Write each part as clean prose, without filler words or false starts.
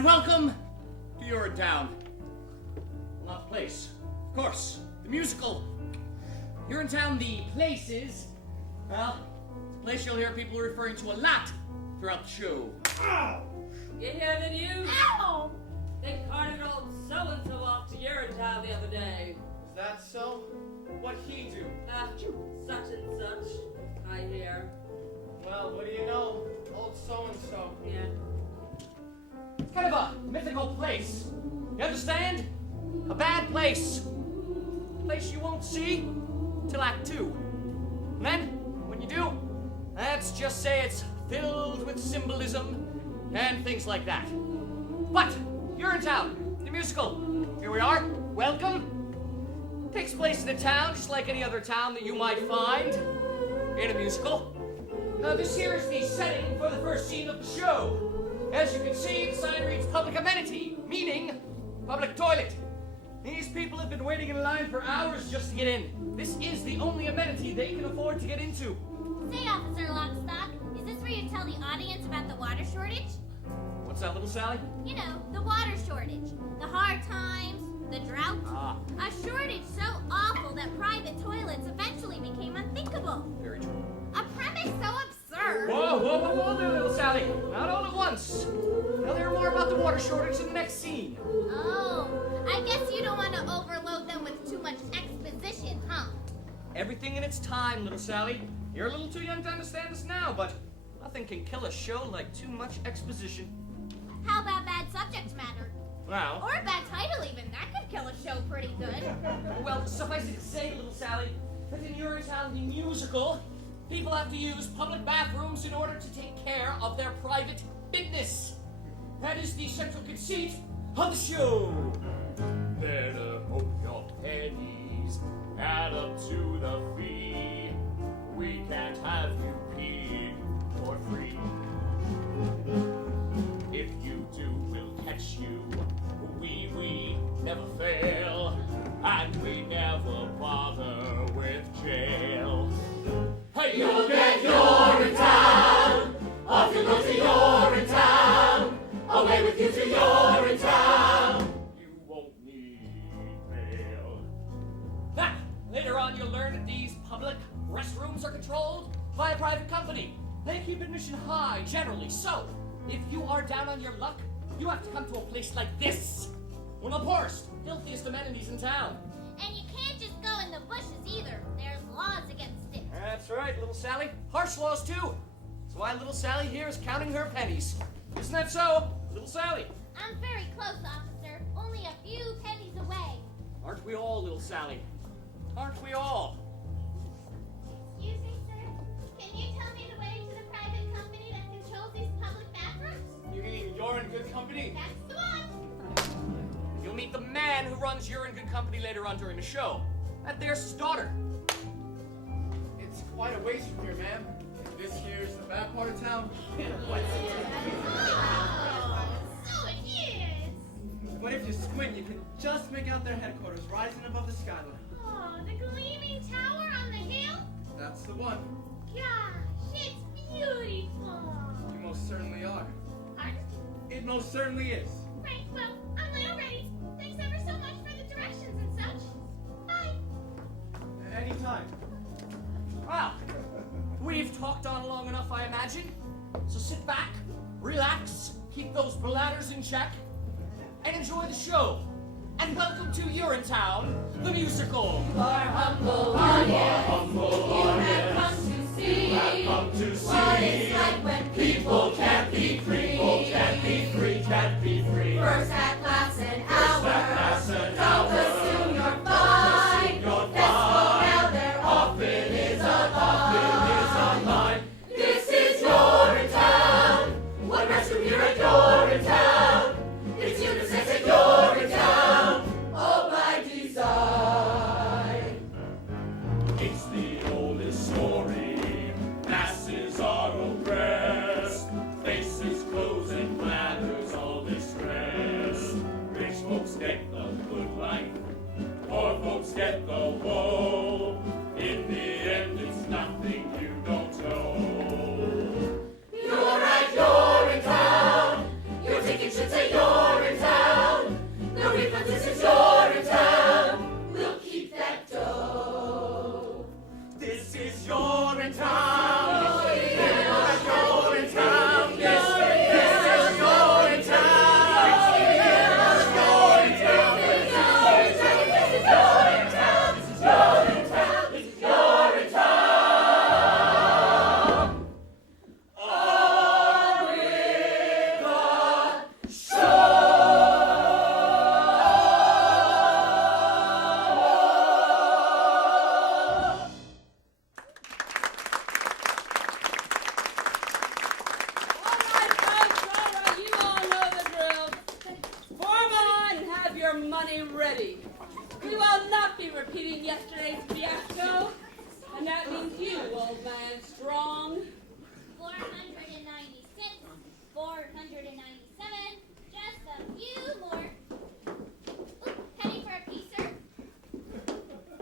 And welcome to Urinetown. Well, not the place, of course, the musical. Urinetown, the place is, well, it's a place you'll hear people referring to a lot throughout the show. You hear the news? Ow! They carted old so-and-so off to Urinetown the other day. Is that so? What'd he do? Such and such, I hear. Well, what do you know? Old so-and-so. Yeah. It's kind of a mythical place. You understand? A bad place. A place you won't see till Act 2. And then, when you do, let's just say it's filled with symbolism and things like that. But, Urinetown, the musical. Here we are. Welcome. Takes place in a town just like any other town that you might find in a musical. Now, this here is the setting for the first scene of the show. As you can see, the sign reads public amenity, meaning public toilet. These people have been waiting in line for hours just to get in. This is the only amenity they can afford to get into. Say, Officer Lockstock, is this where you tell the audience about the water shortage? What's that, little Sally? You know, the water shortage, the hard times, the drought. A shortage so awful that private toilets eventually became unthinkable. Very true. A premise so absurd. Whoa there, little Sally. Not all at once. You'll hear more about the water shortage in the next scene. Oh, I guess you don't want to overload them with too much exposition, huh? Everything in its time, little Sally. You're a little too young to understand this now, but nothing can kill a show like too much exposition. How about bad subject matter? Well, Or a bad title even. That could kill a show pretty good. well, suffice it to say, little Sally, that in Urinetown, the musical, people have to use public bathrooms in order to take care of their private business. That is the central conceit of the show. Better hope your pennies add up to the fee. We can't have you pee for free. If you do, we'll catch you. We never fail, and we never bother with jail. Hey, you'll get Urinetown, off you go to Urinetown, away with you to Urinetown. You won't need bail. Later on, you'll learn that these public restrooms are controlled by a private company. They keep admission high, generally, so if you are down on your luck, you have to come to a place like this. One of the poorest, filthiest amenities in town. And you can't just go in the bushes either. There's laws against it. That's right, little Sally. Harsh laws, too. That's why little Sally here is counting her pennies. Isn't that so, little Sally? I'm very close, officer. Only a few pennies away. Aren't we all, little Sally? Aren't we all? Excuse me, sir. Can you tell me the way to the private company that controls these public bathrooms? You mean you're in good company? That's the one. You'll meet the man who runs You're in Good Company later on during the show. That there's his daughter. It's quite a ways from here, ma'am. This here's the bad part of town. Oh, so it is. But if you squint, you can just make out their headquarters rising above the skyline. Oh, the gleaming tower on the hill? That's the one. Gosh, it's beautiful. You most certainly are. Pardon? It most certainly is. Right, well, I'm late already. Thanks ever so much for the directions and such. Bye. Anytime. Well, we've talked on long enough, I imagine. So sit back, relax, keep those bladders in check, and enjoy the show. And welcome to Urinetown, the musical. Our humble audience, you have come to see what it's like when people can't be free. Can't be free. First act lasts an hour. Don't assume you're fine. Festival now there often is a line. This is Urinetown. One restroom here at Urinetown. It's unisex at Urinetown. All by design. It's the oldest story. Masses are oppressed. Faces closed. ready. We will not be repeating yesterday's fiasco. And that means you, old man Strong. 496, 497, just a few more. Ooh, penny for a piece, sir.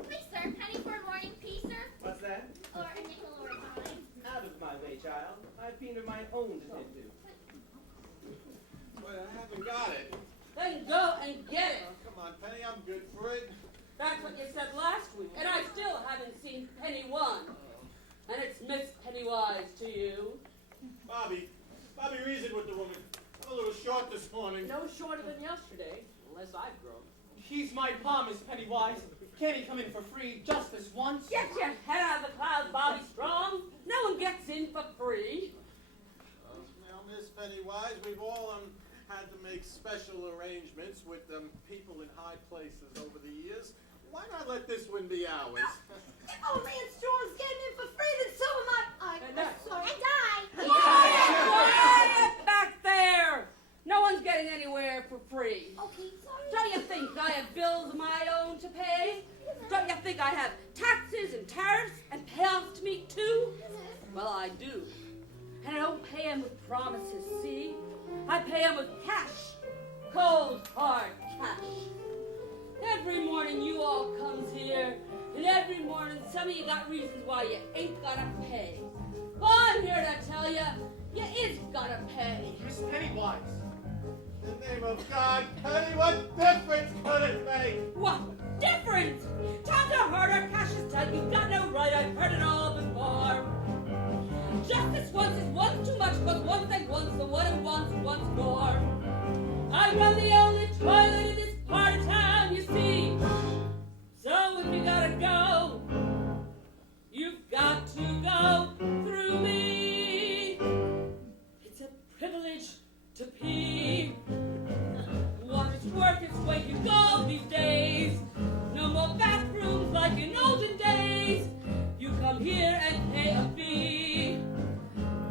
Please, sir, penny for a morning piece, sir. What's that? Or a nickel or a dime. Out of my way, child. I've been of my own to tend to. But I haven't got it. Then go and get it. Oh, come on, Penny, I'm good for it. That's what you said last week. And I still haven't seen Penny One. And it's Miss Pennywise to you. Bobby, reason with the woman. I'm a little short this morning. No shorter than yesterday, unless I've grown. He's my pa, Miss Pennywise. Can't he come in for free just this once? Get your head out of the clouds, Bobby Strong. No one gets in for free. Now, Miss Pennywise, we've all had to make special arrangements with people in high places over the years. Why not let this one be ours? If only it's Strong's getting in for free, then so am I. I'm sorry. And I. Quiet back there! No one's getting anywhere for free. Okay, sorry. Don't you think I have bills of my own to pay? Don't you think I have taxes and tariffs and payoffs to meet too? Well, I do. And I don't pay them with promises, see? I pay them with cash. Cold, hard cash. Every morning you all comes here, and every morning some of you got reasons why you ain't gonna pay. Well, I'm here to tell you, you is gonna pay. Miss Pennywise. In the name of God, Penny, what difference could it make? What difference? Time to hurt our cash is tight. You've got no right. I've heard it all before. Justice once is once too much, but one thing once, the one who wants once more. I run the only toilet in this part of town, you see. So if you gotta go, you've got to go through me. It's a privilege to pee. Water's worth its weight in gold these days. No more bathrooms like in olden days. You come here and pay a fee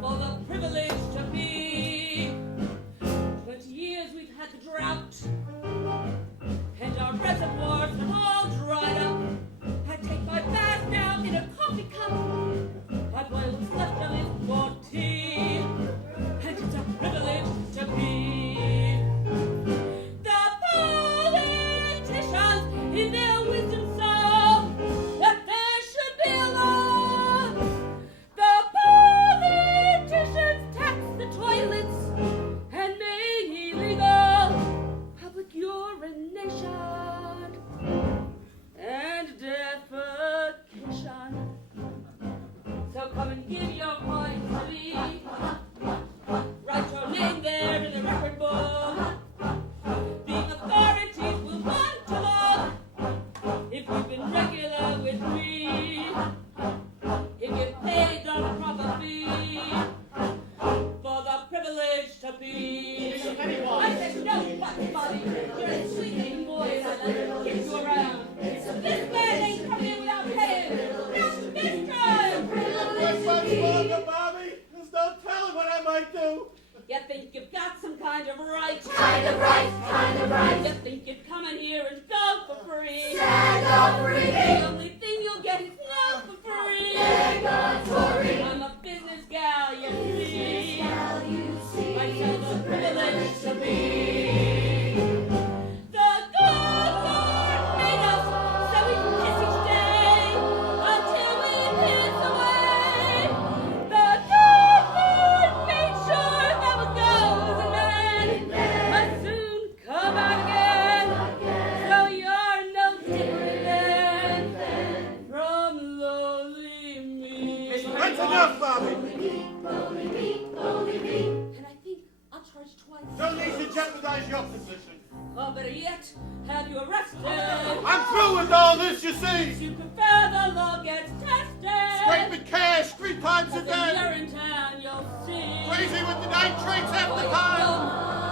for the privilege to pee. 20 years we've had the drought, and our reservoirs have all dried up. I take my bath now in a coffee cup. I boil what's left of it for tea, and it's a privilege to pee. The politicians, in their wisdom, saw that there should be a law. The politicians tax the toilets and made illegal public urination and defecation. So come and give your coin to me. Write your name there in the record book. The authorities will want to look if you've been regular with me. If you paid the proper fee for the privilege to be. Miss Pennywise. I said no, what, Bobby? You're a sweet little boy and I let it kick you around. This man ain't coming in without paying. That's this time. Wait much longer, Bobby. There's no telling what I might do. You think you've got some kind of right? Kind of right, kind of right. You think you'd come in here and go for free? Stand up free. The only thing you'll get is no for free. Yeah, God, sorry. I'm a business gal, you see. Now you see. I tell the privilege to be. The good Lord made us so we can kiss each day until we piss away. The good Lord made sure that what goes in man must soon come out again. So you're no different from lowly me. That's enough, Bobby. And I think I'll charge twice. No need to jeopardize your position. Or better yet, have you arrested? I'm through with all this, you see. You prefer the law gets tested. Scraping cash 3 times a As in day. Urinetown, you'll see. Crazy with the nitrates half the time.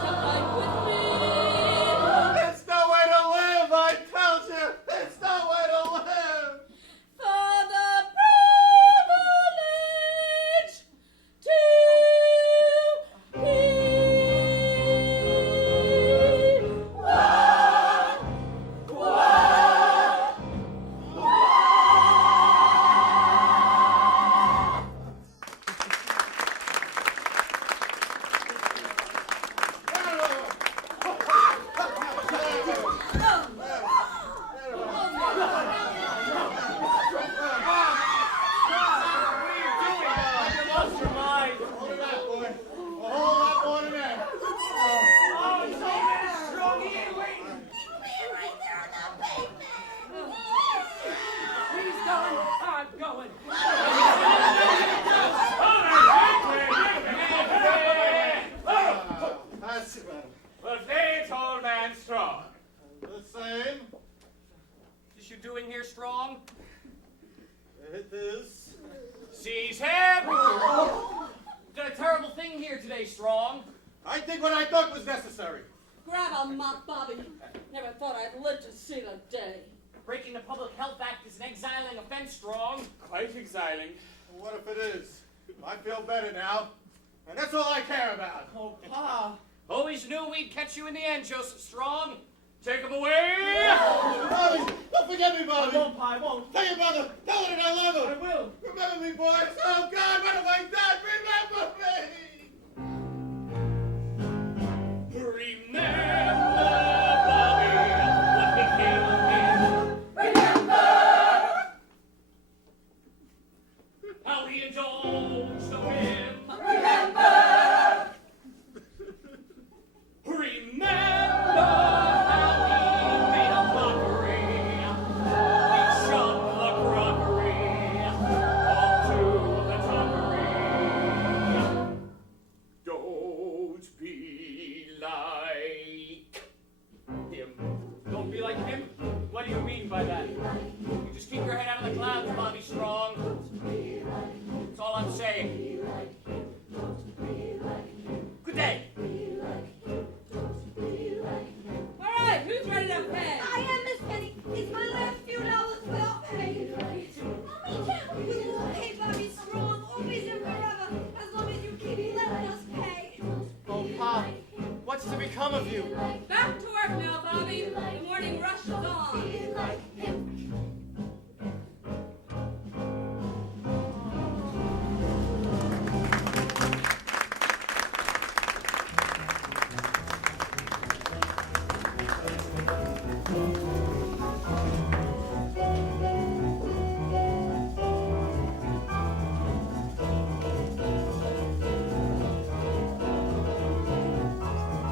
To fight with me. It's no way to live, I tell you. It's no way to live. For the privilege to be. One, Yes. The fate's old man strong. The same. Is you doing here, Strong? It is. Seize him! Done a terrible thing here today, Strong. I did what I thought was necessary. Grab a mop, Bobby. Never thought I'd live to see the day. Breaking the Public Health Act is an exiling offense, Strong. Quite exiling. What if it is? I feel better now, and that's all I care about. Oh, Pa. Always knew we'd catch you in the end, Joseph Strong. Take him away! Bobby, don't forget me, Bobby. I won't, Pa, I won't. Tell your mother. Tell her that I love her. I will. Remember me, boys. Oh, God, what have I done? Remember me. Remember, Bobby, what became of him. Remember, How he indulged the whim. remember, Remember how he made a mockery. He shoved the crockery off to the toppery. Don't be like him. Don't be like him? What do you mean by that? You just keep your head out of the clouds, Bobby Strong. That's all I'm saying. Good day. All right, who's ready to pay? I am Miss Penny. It's my last few dollars without pay. Mommy, can't we will pay Bobby Strong always and forever as long as you keep letting us pay. Oh, Pa, what's to become of you? Back to work now, Bobby. The morning rush is on.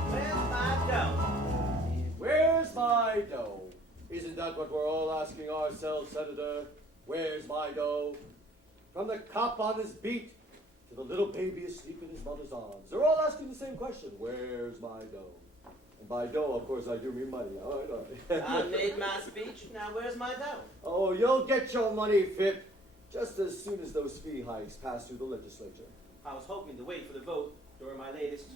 Where's my dough? Where's my dough? Isn't that what we're all asking ourselves, Senator? Where's my dough? From the cop on his beat to the little baby asleep in his mother's arms. They're all asking the same question. Where's my dough? And by dough, of course, I do mean money. All right. I made my speech. Now where's my dough? Oh, you'll get your money, Fip, just as soon as those fee hikes pass through the legislature. I was hoping to wait for the vote during my latest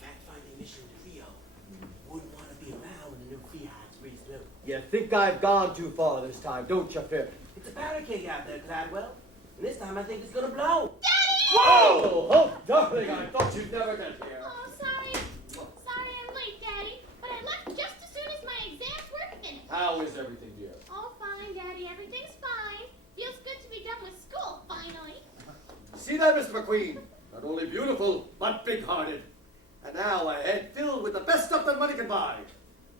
fact-finding mission to Rio. Wouldn't want to be around when the new fee hikes breeze through. You think I've gone too far this time, don't you, Pip? It's a barricade out there, Gladwell. And this time I think it's gonna blow. Whoa! Oh, darling, I thought you'd never get here. Oh, sorry. Sorry I'm late, Daddy. But I left just as soon as my exams were finished. How is everything, dear? Oh, fine, Daddy. Everything's fine. Feels good to be done with school, finally. See that, Mr. McQueen? Not only beautiful, but big-hearted. And now a head filled with the best stuff that money can buy.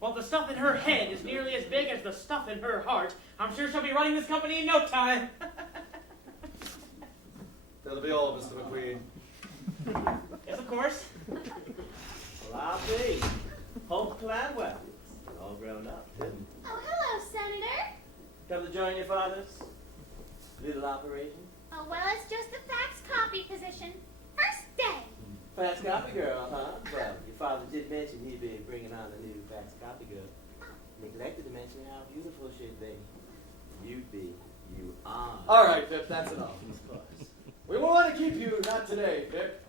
Well, the stuff in her head is nearly as big as the stuff in her heart. I'm sure she'll be running this company in no time. That'll be all, Mr. McQueen. Yes, of course. Well, I'll be. Hope Gladwell. All grown up, too. Oh, hello, Senator. Come to join your father's little operation. Oh, well, it's just a fax copy position. First day. Fast copy girl, huh? Well, your father did mention he'd be bringing on a new fast copy girl. Neglected to mention how beautiful she'd be. You'd be. You are. All right, Pip, that's enough. We won't want to keep you, not today, Pip.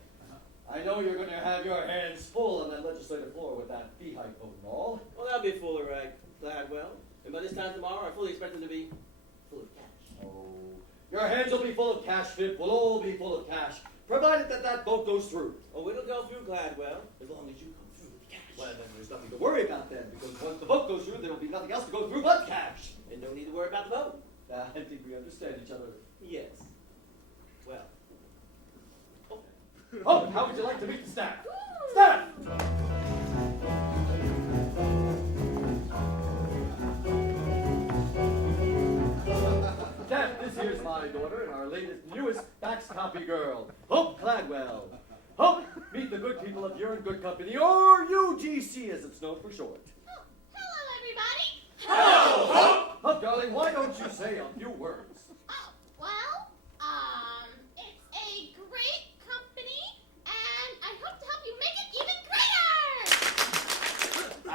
I know you're going to have your hands full on that legislative floor with that fee hike vote and all. Well, that'll be full of right, Gladwell. And by this time tomorrow, I fully expect them to be full of cash. Oh, your hands will be full of cash, Pip. We'll all be full of cash, provided that that vote goes through. Oh, it'll go through, Gladwell, as long as you come through with the cash. Well, then there's nothing to worry about then, because once the vote goes through, there will be nothing else to go through but cash. And no need to worry about the vote. I think we understand each other. Yes. Well. Oh, how would you like to meet the staff? Staff! Staff, this here's my daughter and our latest, newest fax copy girl, Hope Gladwell. Hope, meet the good people of You're in Good Company, or UGC as it's known for short. Oh, hello, everybody. Hello, Hope! Hope, darling, why don't you say a few words? Oh, well, it's a great company, and I hope to help you make it even greater!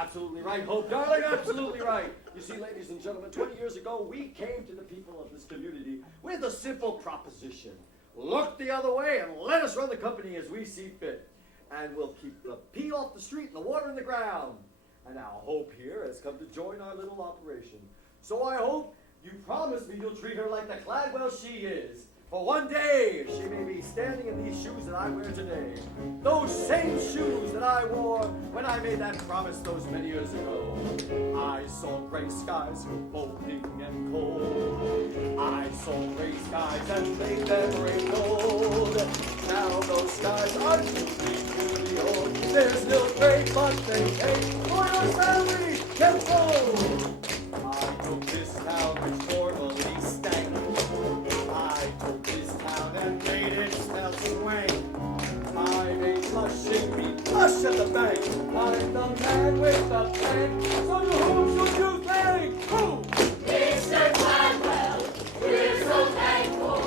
absolutely right, Hope, darling, absolutely right. You see, ladies and gentlemen, 20 years ago, we came to the people of this community with a simple proposition. Look the other way and let us run the company as we see fit. And we'll keep the pee off the street and the water in the ground. And now Hope here has come to join our little operation. So I hope you promise me you'll treat her like the Gladwell she is. For one day, she may be standing in these shoes that I wear today. Those same shoes that I wore when I made that promise those many years ago. I saw gray skies folding and cold. I saw gray skies and made them rain gold. Now those skies are too old. They're still gray, but they pay for your salary tenfold. I took this town which formerly stank. I took this town and made it smell swank. I made flushing be flush at the bank. I'm the man with the bank. So who should you thank? Who? Mr. Gladwell, we're so thankful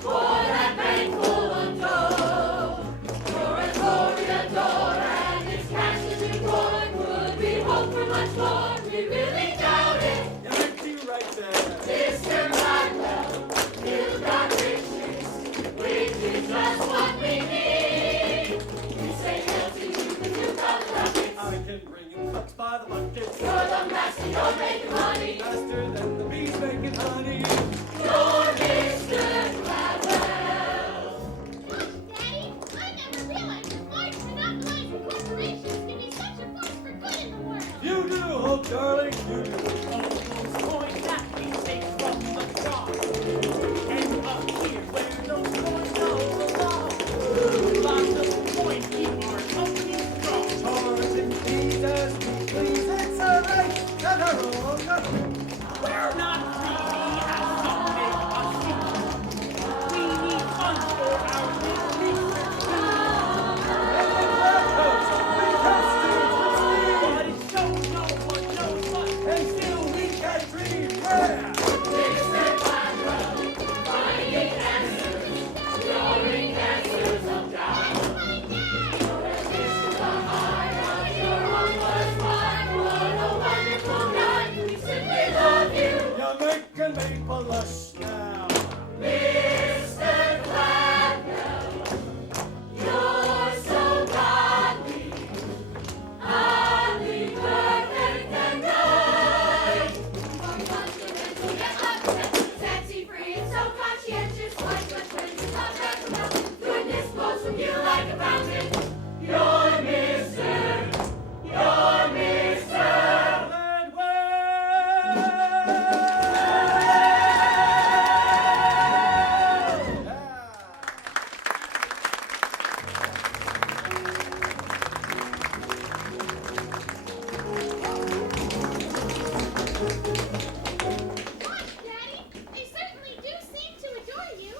for that bank full of dough. You're a Toreador and his cash is important. Would we hope for much more? We really doubt it. You're empty right there. Mr. Gladwell, you've got riches, which is just what we need. We say hail to you, but you've got the rockets. I can bring you cups by the buckets. You're the master, you're making money. Faster than the bees making honey. You're Mr. Gladwell. Gosh, Daddy, I never realized that large monopolizing corporations can be such a force for good in the world. You do, Hope, darling, you do. All those coins that we take from the jar. End up here where those coins don't belong. Lots of coins keep our company strong. Charge and feed as we please. It's a right, not a wrong. We're not greedy as some make us seem. We need funds for our big research but it shows no one knows what. And still we can dream. Yeah. Mr. Gladwell, finding answers, curing cancers of doubt. Your ambitions are high, but your own was mine. What a wonderful guy, we simply love you. You're making me blush now. Mr. Gladwell, you're so godly, oddly perfect and good. More fundamental yet upset, fancy-free and so conscientious. Like much friends love that from mountain. Goodness flows from you like a fountain. You're Mr. Gosh, Daddy, they certainly do seem to adore you.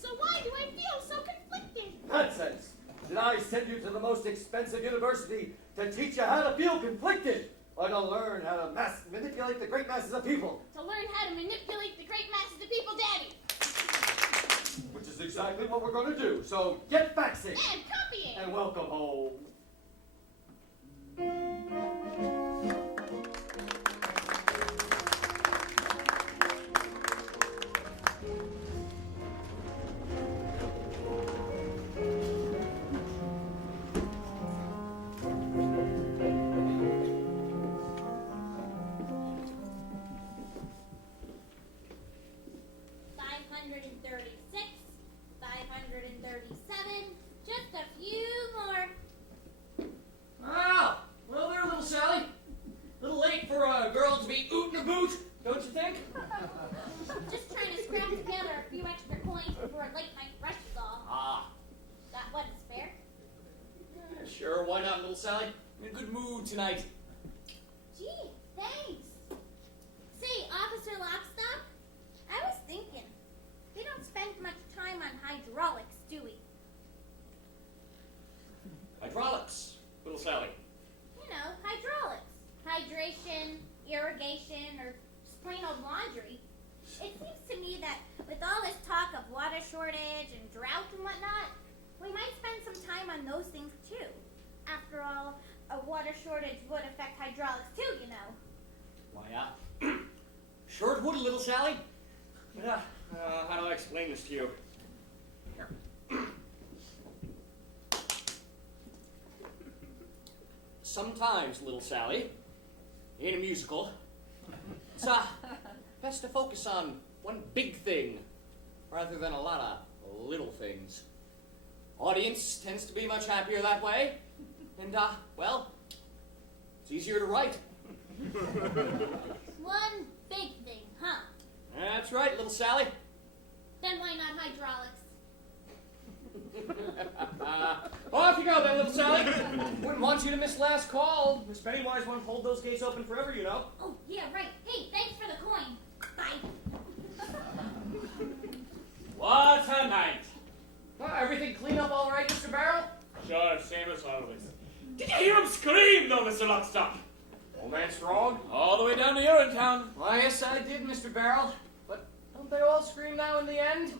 So why do I feel so conflicted? Nonsense. Did I send you to the most expensive university to teach you how to feel conflicted? Or to learn how to manipulate the great masses of people? To learn how to manipulate the great masses of people, Daddy. Which is exactly what we're going to do. So get faxing. And copying. And welcome home. Just a few more. Ah, well there, little Sally. A little late for a girl to be ootin' a boot, don't you think? Just trying to scrap together a few extra coins before a late night rush is all. Ah, That wasn't spare. sure, why not, little Sally? I'm in a good mood tonight. Gee, thanks. Say, Officer Lockstock, I was thinking, we don't spend much time on hydraulics, do we? Hydraulics, little Sally. You know, hydraulics. Hydration, irrigation, or just plain old laundry. It seems to me that with all this talk of water shortage and drought and whatnot, we might spend some time on those things too. After all, a water shortage would affect hydraulics would, little Sally. But, how do I explain this to you? Here. Sometimes, little Sally, in a musical, it's best to focus on one big thing rather than a lot of little things. Audience tends to be much happier that way, and, well, it's easier to write. One big thing, huh? That's right, little Sally. Then why not hydraulics? Off you go then, little Sally. Wouldn't want you to miss last call. Miss Pennywise won't hold those gates open forever, you know. Oh, yeah, right. Hey, thanks for the coin. Bye. What a night. Everything clean up all right, Mr. Barrel? Sure, same as always. Did you hear him scream, though, Mr. Lockstock? Old man Strong? All the way down to Urinetown. Why, yes, I did, Mr. Barrel. But don't they all scream now in the end?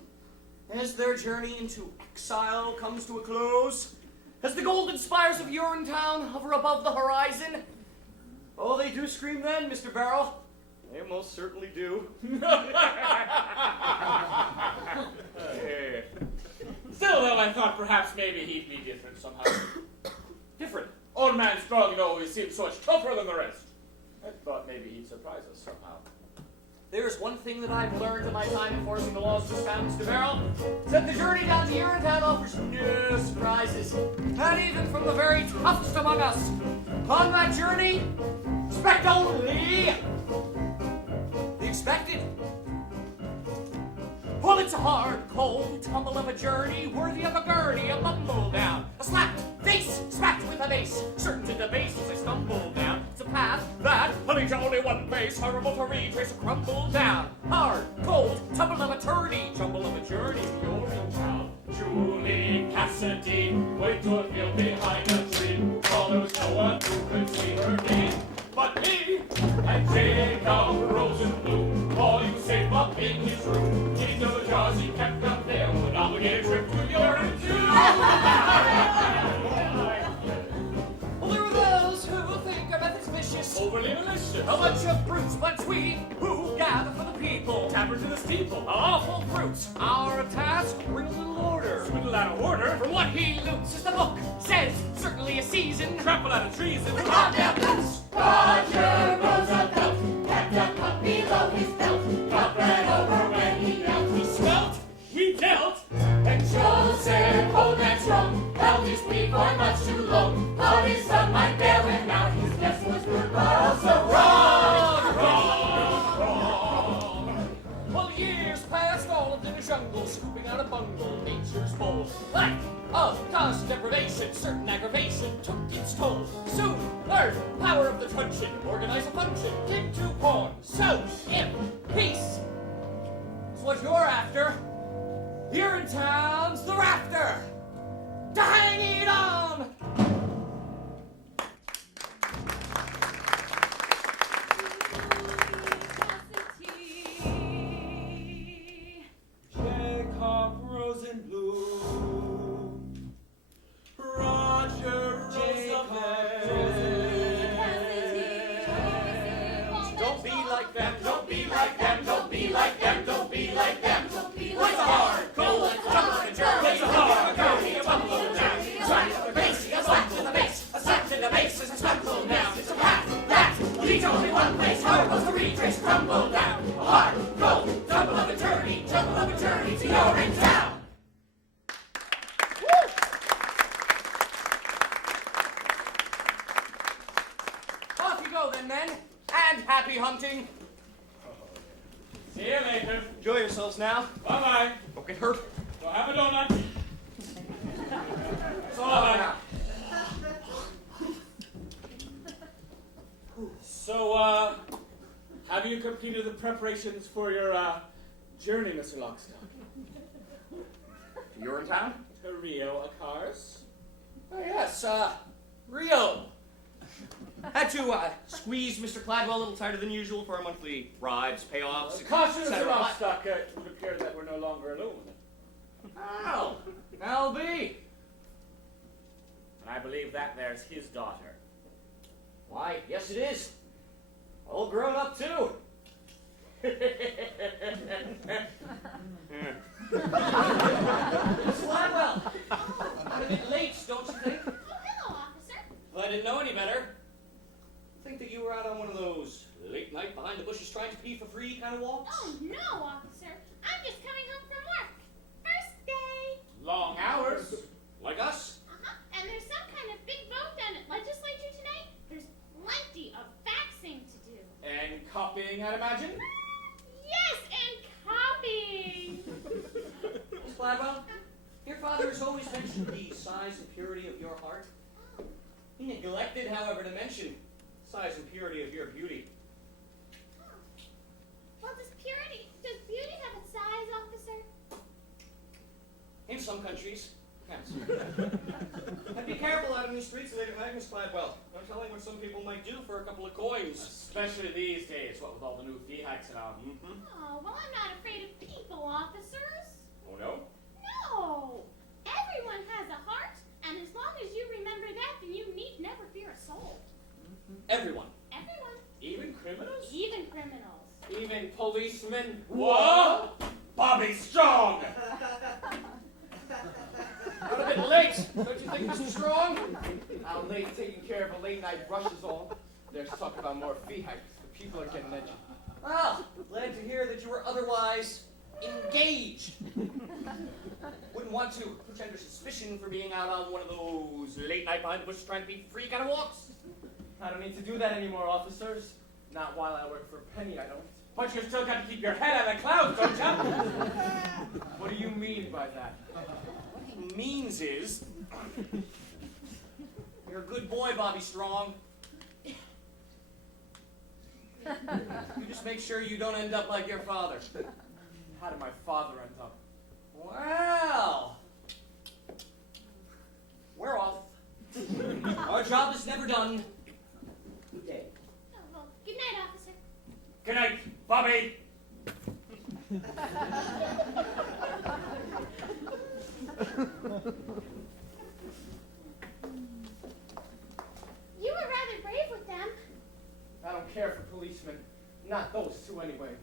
As their journey into exile comes to a close? As the golden spires of Urinetown hover above the horizon? Oh, they do scream then, Mr. Barrel. They most certainly do. Still, though, I thought perhaps maybe he'd be different somehow. Different. Old man Strong, you know, always seems so much tougher than the rest. I thought maybe he'd surprise us somehow. There's one thing that I've learned in my time enforcing the laws of this town, Mr. Barrel. It's that the journey down to Urinetown offers no surprises. Not even from the very toughest among us. On that journey, expect only the expected. Well, it's a hard, cold tumble of a journey, worthy of a gurney, a bumble down. A slapped face, smacked with a bass, certain to the base as I stumble down. It's a path that leads to only one place, horrible to retrace a crumble down. Hard, cold, tumble of a tourney, jumble of a journey, you're in town. Julie Cassidy, wait to a field behind a tree, while there was no one who could see her name but me and Jacob Rosenblum. All you save up in his room, getting to the jars he kept up there, an obligated trip to Urinetown. Well, there are those who think our methods vicious, Overly malicious. a bunch of brutes, but we who gather for the people, Tapper to the steeple. awful brutes. Our task, bring a little order. Swindle out of order. From what he loots, as the book says, certainly a season. Trample out of treason. Goddamn boots! Roger Roosevelt kept a cup below his belt. Got ran over when he knelt. He smelt, he dealt, And Joseph, old and strong, held his plea for much too long. Thought his son might bail him out. His guess was good, but also wrong. Well, years passed, all of in a jungle, scooping out a bungle, nature's bowl. Lack of constant deprivation, certain aggravation took its toll. Soon learn power of the truncheon, organize a function into pawn. So, if peace is what you're after, Urinetown's the rafter to hang it on. Jacob Rosenblum. Roger Don't be like them, don't be like them, don't be like them, don't be like them. What's a hard, cold, tumble of a journey? What's a hard, cold, tumble of a journey? A slap to the base, a slap to the base, a slap to the base as I stumble down. It's a path that leads only one place, horrible to retrace, crumble down. A hard, cold, tumble of a journey to Urinetown. Off you go then, men, and happy hunting. See you later. Enjoy yourselves now. Bye-bye. Don't get hurt. So have a donut. So bye. So, have you completed the preparations for your, journey, Mr. Lockstock? You're in town? To Rio, of course. Oh, yes, Rio. Had to, squeeze Mr. Cladwell a little tighter than usual for our monthly bribes, payoffs, Caution, Mr. etc. Lockstock. It would appear that we're no longer alone. Oh, I'll be. And I believe that there's his daughter. Why, yes it is. All grown up, too. Sladwell! I'm a bit late, don't you think? Oh, hello, officer. Well, I didn't know any better. Think that you were out on one of those late night behind the bushes trying to pee for free kind of walks? Oh, no, officer. I'm just coming home from work. First day. Long hours. Like us? Uh-huh. And there's some kind of big vote down at legislature today. There's plenty of faxing to do. And copying, I'd imagine. Yes, and copying. Miss Gladwell, your father has always mentioned the size and purity of your heart. He neglected, however, to mention size and purity of your beauty. Well, does beauty have a size, officer? In some countries, yes. And be careful out in the streets late at night, Miss Gladwell. No telling what some people might do for a couple of coins. Especially these days, what with all the new fee hikes and all. Oh, well, I'm not afraid of people, officers. Oh, no? No. Everyone has a heart, and as long as you remember that, then you need never fear a soul. Everyone. Everyone. Even criminals? Even criminals. Even policemen? What? Bobby Strong! Not a bit late, don't you think, Mr. Strong? Out late taking care of a late night rush is all. There's talk about more fee hikes. The people are getting edgy. Well, glad to hear that you were otherwise engaged. Wouldn't want to put you under suspicion for being out on one of those late night behind the bushes trying to be free kind of walks. I don't need to do that anymore, officers. Not while I work for a penny, I don't. But you still got to keep your head out of the clouds, don't you? What do you mean by that? What he means is, you're a good boy, Bobby Strong. You just make sure you don't end up like your father. How did my father end up? Well, we're off. Our job is never done. Good day. Oh, well, good night, officer. Good night, Bobby. You were rather brave with them. I don't care for policemen. Not those two, anyway.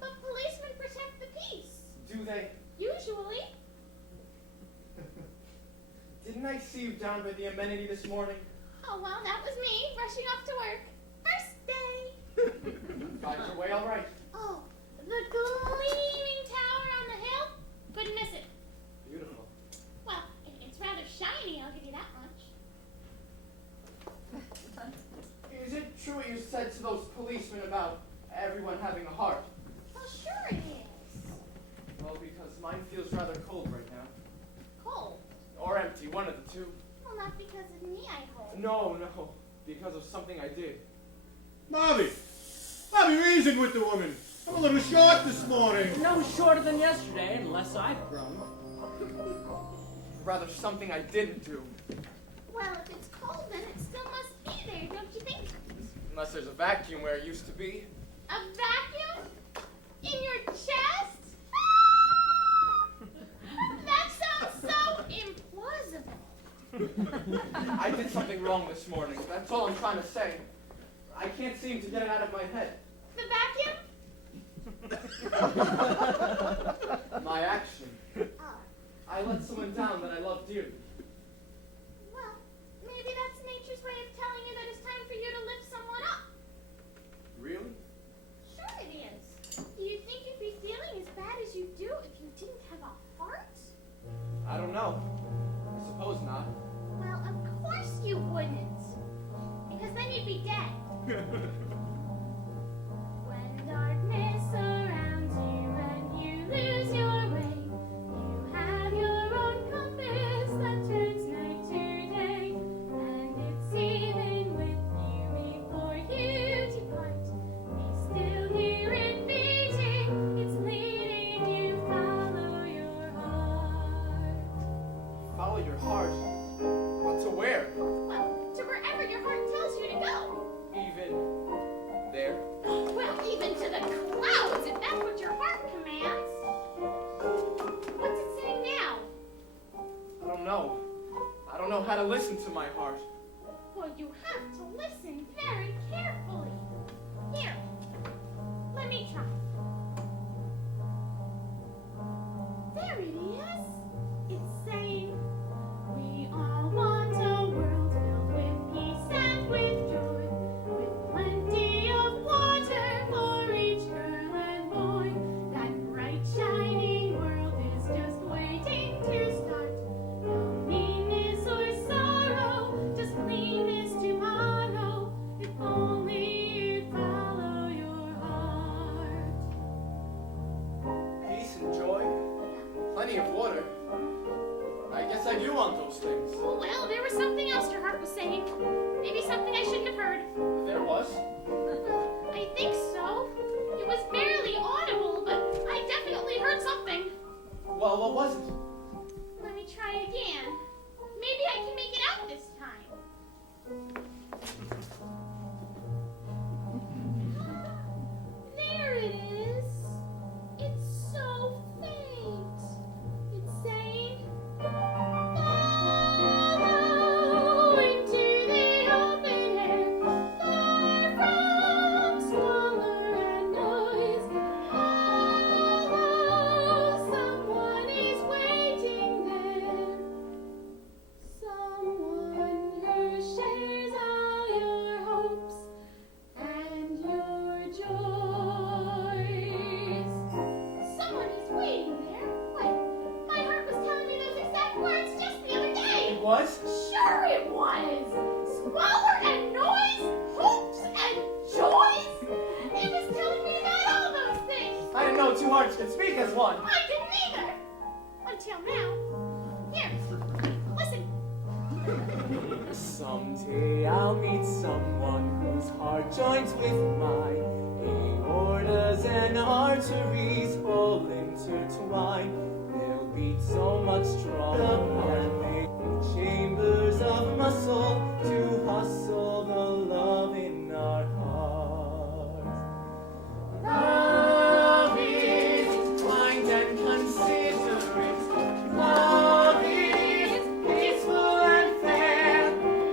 But policemen protect the peace. Do they? Usually. Didn't I see you down by the amenity this morning? Oh, well, that was me, rushing off to work. First day. Got your way all right. Oh, the gleaming tower on the hill? Couldn't miss it. Beautiful. Well, it's rather shiny, I'll give you that much. Is it true what you said to those policemen about everyone having a heart? Well, sure it is. Well, because mine feels rather cold right now. Cold. Or empty, one of the two. Well, not because of me, I hope. No, because of something I did. Bobby! Bobby, reason with the woman. I'm a little short this morning. No shorter than yesterday, unless I've grown. Rather something I didn't do. Well, if it's cold, then it still must be there, don't you think? Unless there's a vacuum where it used to be. A vacuum? In your chest? That sounds so implausible. I did something wrong this morning. That's all I'm trying to say. I can't seem to get it out of my head. The vacuum? My action. Ah, I let someone down that I love dearly. well, maybe that's nature's way of telling you that it's time for you to lift someone up. Really? Sure it is. Do you think you'd be feeling as bad as you do if you didn't have a heart? I don't know. I suppose not. Well, of course you wouldn't. Because then you'd be dead. When darkness surrounds you and you lose your way, you have your own compass that turns night to day, and it's even with you before you depart. Be still, hear it beating, it's leading you, follow your heart. Follow your heart. What to where? Well, to wherever your heart tells you to go. Even there. Well, even to the clouds, if that's what your heart commands. What's it saying now? I don't know. I don't know how to listen to my heart. Well, you have to listen very carefully. Here, let me try. should speak as one. I didn't either. Until now. Here, listen. Someday I'll meet someone whose heart joins with mine. Aortas and arteries all intertwine. They'll beat so much stronger than they chambers of muscle to hustle the love in our hearts. Love is kind and considerate. Love is peaceful and fair.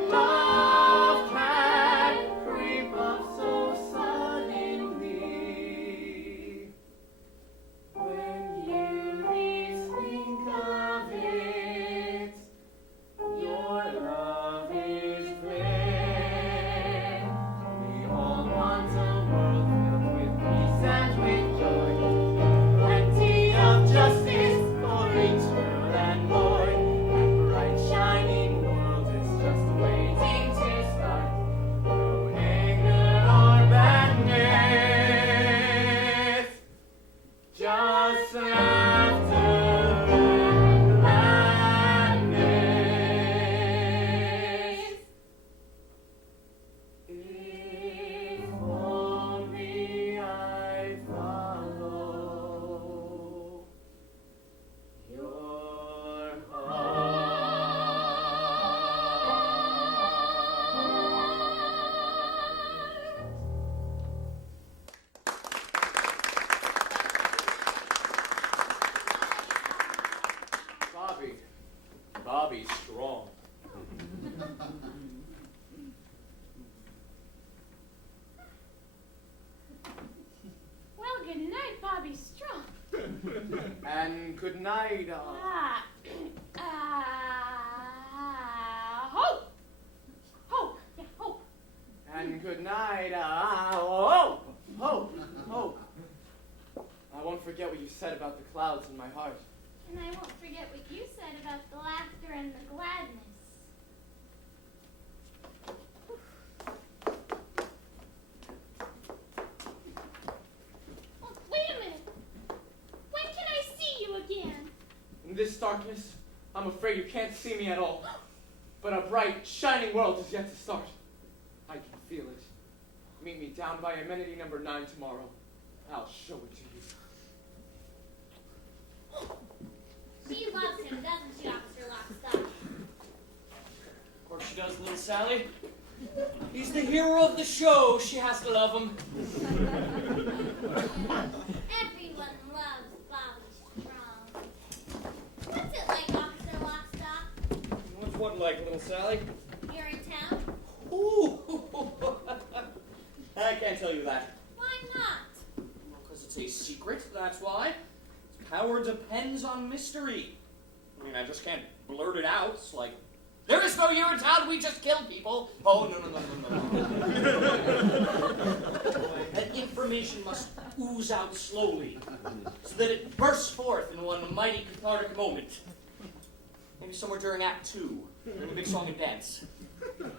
Love can creep up so suddenly. When you least think of it, your love is there. We all want a world filled with peace and with joy. Plenty of justice for each girl and boy. That bright shining world is just waiting to start. No anger or badness, just laughter and gladness. If only I follow your Bobby's strong. Well, good night, Bobby Strong. And good night, Hope. Hope. Yeah, Hope. And good night, Hope. I won't forget what you said about the clouds in my heart. And I won't forget what you said about the laughter and the gladness. Oh, wait a minute. When can I see you again? In this darkness, I'm afraid you can't see me at all. But a bright, shining world is yet to start. I can feel it. Meet me down by amenity number 9 tomorrow. I'll show it to you. She loves him, doesn't she, Officer Lockstock? Of course she does, little Sally. He's the hero of the show. She has to love him. Everyone loves Bobby Strong. What's it like, Officer Lockstock? What's what like, little Sally? You're in town? Ooh. I can't tell you that. Why not? Because it's a secret, that's why. Power depends on mystery. I mean, I just can't blurt it out. It's like, there is no Urinetown, we just kill people. Oh, no. That information must ooze out slowly, so that it bursts forth in one mighty cathartic moment. Maybe somewhere during Act 2, in a big song and dance.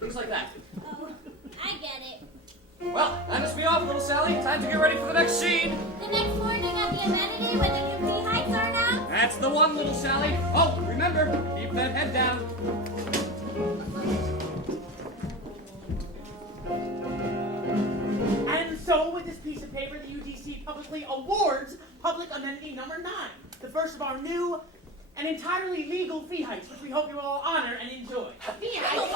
Things like that. Oh, I get it. Well, I must be off, little Sally. Time to get ready for the next scene. The next morning at the amenity when the new heights are announced? That's the one, little Sally. Oh, remember, keep that head down. And so, with this piece of paper, the UDC publicly awards public amenity number 9, the first of our new and entirely legal fee hikes, which we hope you will all honor and enjoy. Fee hikes?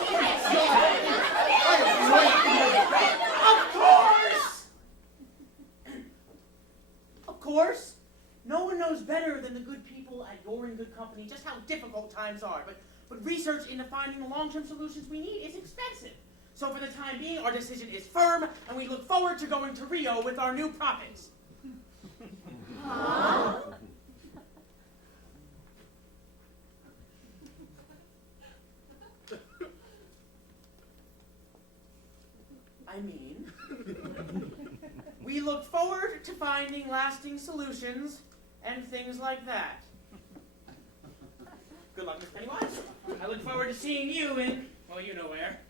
Of course! Of course. No one knows better than the good people at You're in Good Company just how difficult times are, but research into finding the long-term solutions we need is expensive. So for the time being, our decision is firm, and we look forward to going to Rio with our new profits. Huh? I mean, we look forward to finding lasting solutions and things like that. Good luck, Miss Pennywise. I look forward to seeing you in, well, you know where.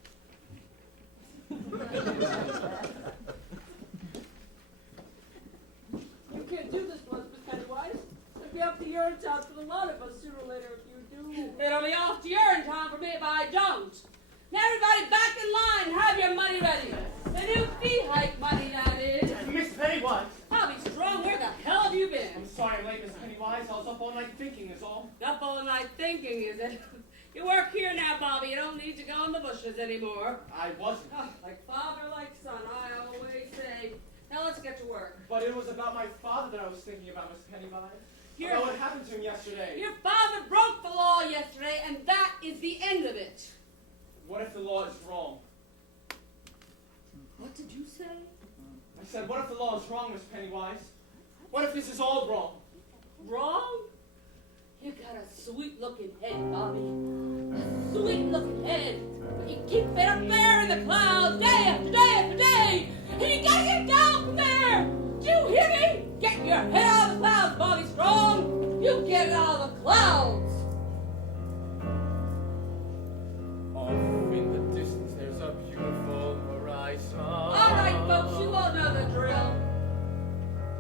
You can't do this for us, Miss Pennywise. thinking, is it? You work here now, Bobby. You don't need to go in the bushes anymore. I wasn't. Oh, like father, like son, I always say. Now let's get to work. But it was about my father that I was thinking about, Miss Pennywise. Your- About what happened to him yesterday. Your father broke the law yesterday, and that is the end of it. What if the law is wrong? What did you say? I said, what if the law is wrong, Miss Pennywise? What if this is all wrong? Wrong? You got a sweet-looking head, Bobby. A sweet-looking head. But you keep it up there in the clouds day after day after day. And you gotta get down from there. Do you hear me? Get your head out of the clouds, Bobby Strong. You get it out of the clouds. Off in the distance, there's a beautiful horizon. All right, folks, you all know the drill.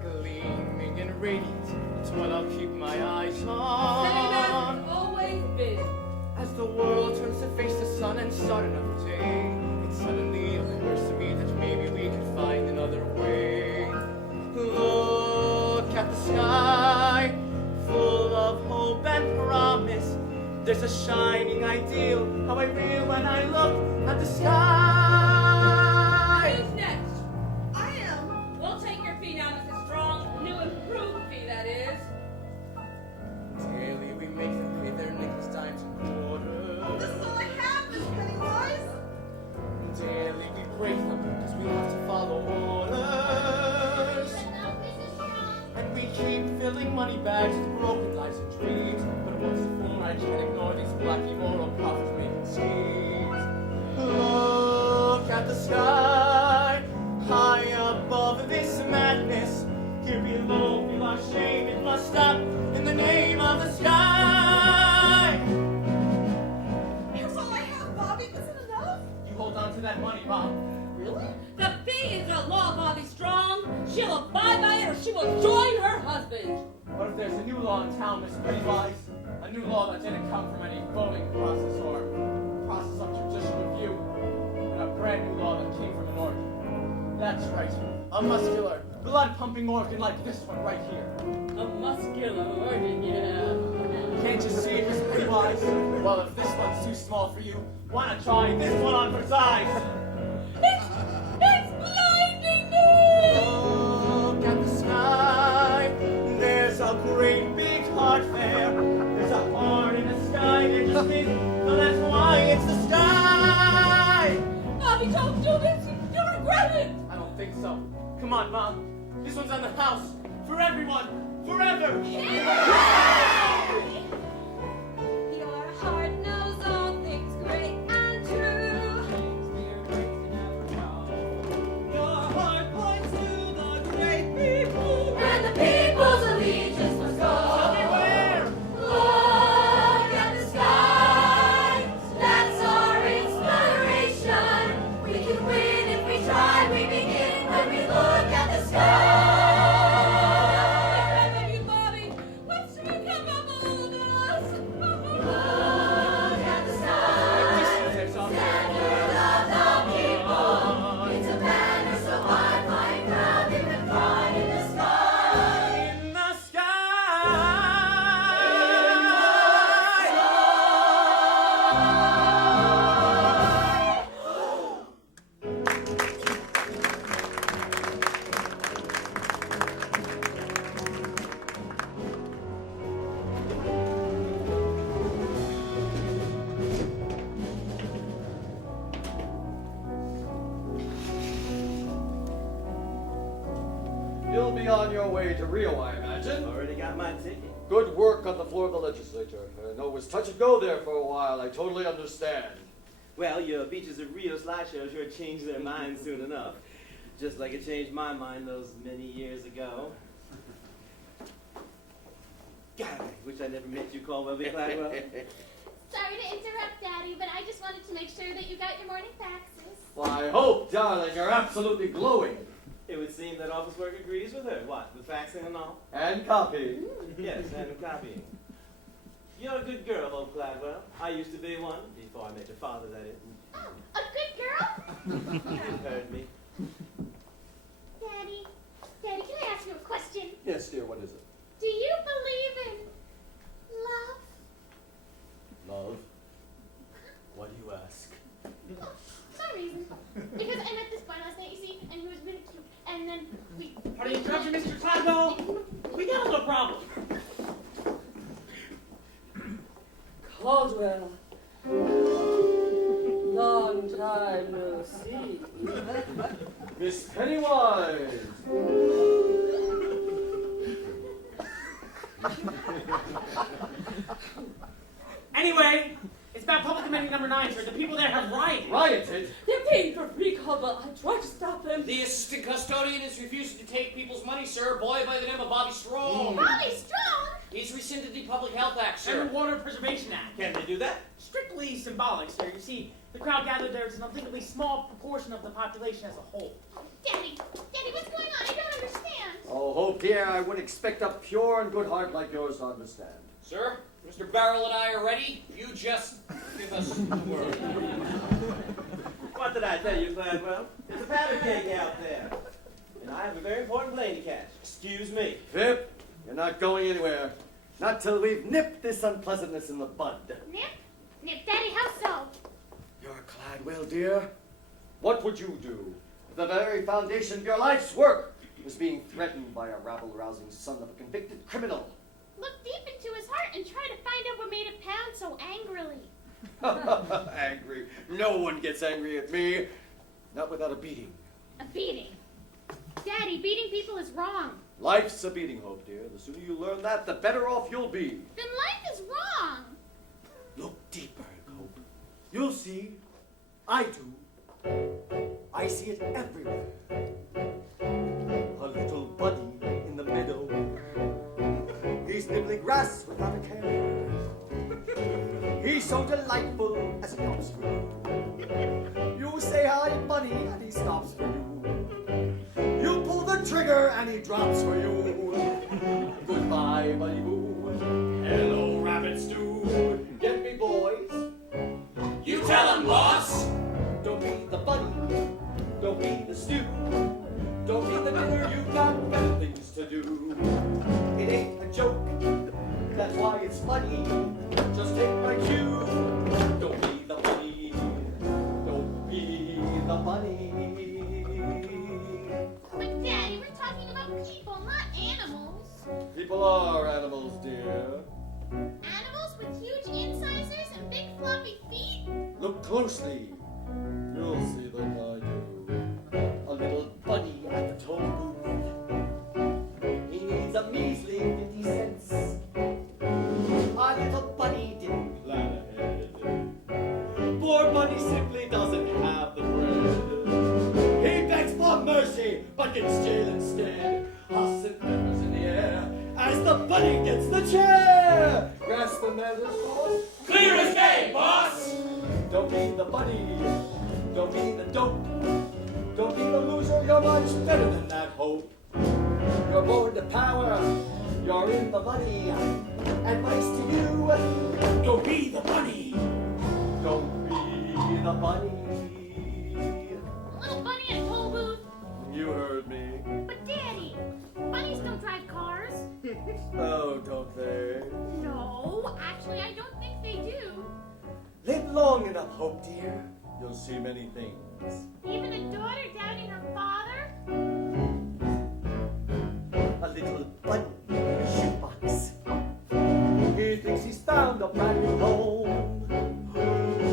Gleaming and radiant, it's what I'll keep my eyes Same as on. it's always been. As the world turns to face the sun and start another day, it suddenly occurs to me that maybe we could find another way. Look at the sky, full of hope and promise. There's a shining ideal, how I feel when I look at the sky. Who's next? I am. We'll take your fee now, Mrs. Strong. A new improved fee, that is. Daily we make them pay their nickels, dimes, and quarters. This is all I have, Miss Pennywise. Daily we break them, because we have to follow orders. And we keep filling money bags with broken lives and dreams. But what's the form? I can't ignore these black immoral prophets making schemes. Look at the sky, high above this madness. Here below, feel our shame. It must stop in the name of the sky. Here's all I have, Bobby. Is it enough? You hold on to that money, Bob. Really? The fee is a law, Bobby Strong. She'll abide by it or she will join her husband. What if there's a new law in town, Miss Pennywise? A new law that didn't come from any voting process or process of judicial review, and a brand new law that came from an organ. That's right, a muscular, blood-pumping organ like this one right here. A muscular organ, yeah. Can't you see it, Miss Pennywise? Well, if this one's too small for you, why not try this one on for size? It's blinding me! Look at the sky. There's a great big heart there. There's a heart in the sky that just is, so that's why it's the sky. Bobby, don't do this. You'll regret it. I don't think so. Come on, Mom. This one's on the house. For everyone. Forever. Your heart knows all things great and true. Your heart points to the great people. And the people's allegiance must go. Everywhere. Look at the sky. That's our inspiration. We can win if we try. We begin when we look at the sky. Bobby, what's to become of all of us? Look at the sky. There's a Standard of the people. It's a banner so high, flying proudly with pride in the sky. in the sky. You'll be on your way to Rio, I imagine. Already got my ticket. Good work on the floor of the legislature. I know it was touch and go there for a while. I totally understand. Well, your Beaches of Rio slideshow sure changed their minds soon enough. Just like it changed my mind those many years ago. God, I wish I never met you, Caldwell B. Gladwell. Sorry to interrupt, Daddy, but I just wanted to make sure that you got your morning faxes. Well, I hope, darling, you're absolutely glowing. It would seem that office work agrees with her. What, with faxing and all? And copying. Yes, and copying. You're a good girl, old Gladwell. I used to be one, before I met your father, that is. Oh, a good girl? You heard me. Daddy, can I ask you a question? Yes, dear, what is it? Do you believe in love? Love, why do you ask? Oh, no reason. Because I met this boy last night, you see, and he was really cute. And then we... Pardon the interruption, Mr. Cladwell. We got a little problem. Caldwell. Long time no see. Miss Pennywise! Anyway, it's about Public Amendment number 9, sir. The people there have rioted. Rioted? They're paying for free, Caldwell. I tried to stop them. The assistant custodian is refusing to take people's money, sir. A boy by the name of Bobby Strong. Bobby Strong? He's rescinded the Public Health Act, And sir. the Water Preservation Act. Can they do that? Strictly symbolic, sir. You see, the crowd gathered there is an unthinkably small proportion of the population as a whole. Daddy, what's going on? I don't understand. Oh, Hope dear, I would expect a pure and good heart like yours to understand. Sir, Mr. Barrel and I are ready. You just give us the word. What did I tell you, Gladwell? There's a powder keg out there. And I have a very important plane to catch. Excuse me. Pip, you're not going anywhere. Not till we've nipped this unpleasantness in the bud. Nip? Daddy, how so? You're Cladwell, dear. What would you do if the very foundation of your life's work was being threatened by a rabble-rousing son of a convicted criminal? Look deep into his heart and try to find out what made it pound so angrily. Angry. No one gets angry at me. Not without a beating. A beating? Daddy, beating people is wrong. Life's a beating, Hope, dear. The sooner you learn that, the better off you'll be. Then life is wrong. Look deeper, Hope. You'll see. I do. I see it everywhere. A little buddy in the meadow. He's nibbling grass without a care. He's so delightful as he comes for you. You say hi, buddy, and he stops for you. You pull the trigger, and he drops for you. Goodbye, buddy boo. Hello, rabbit stew. Get me, boys. You tell him, boss. Don't be the bunny. Don't be the stew. Don't be the dinner. You've got better things to do. It ain't a joke. That's why it's funny. Just take my cue. Don't be the bunny. Don't be the bunny. But Daddy, we're talking about people, not animals. People are animals, dear. Animals with huge incisors and big floppy feet? Look closely. You'll see them I do. A little bunny at the toll booth. He needs a measly 50 cents. Our little bunny didn't plan ahead. Poor bunny simply doesn't have the bread. He begs for mercy, but gets jail instead. Huss and peppers in the air as the bunny gets the chair. Grasp the measures, boss. Clear as day, boss. Don't be the bunny. Don't be the dope. Don't be the loser. You're much better than that, Hope. You're born to power. You're in the money. Advice to you. Don't be the bunny. Don't be the bunny. A little bunny at a toll booth? You heard me. But Daddy, bunnies don't drive cars. Oh, don't they? No, actually I don't think they do. Live long enough, Hope, dear. You'll see many things. Even a daughter doubting her father? A little bunny in a shoebox. He thinks he's found a brand new home.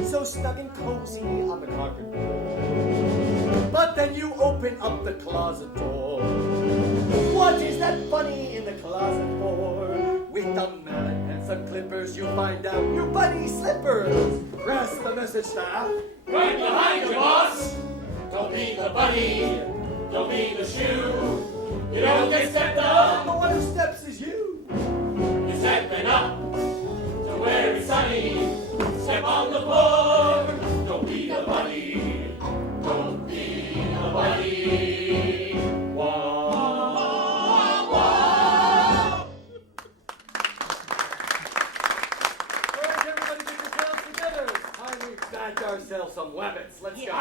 So snug and cozy on the carpet floor. But then you open up the closet door. What is that bunny in the closet for? With a mallet and some clippers, you find out your bunny slippers. Press the message staff. Right behind you, boss. Don't be the bunny. Don't be the shoe. You don't get stepped The on. one who steps is you. You're stepping up to where it's sunny. Step on the floor. Don't be the bunny. Don't be the bunny. Wah, wah, wah. Alright, everybody get yourselves together. Time we bagged ourselves some wabbits. Let's go.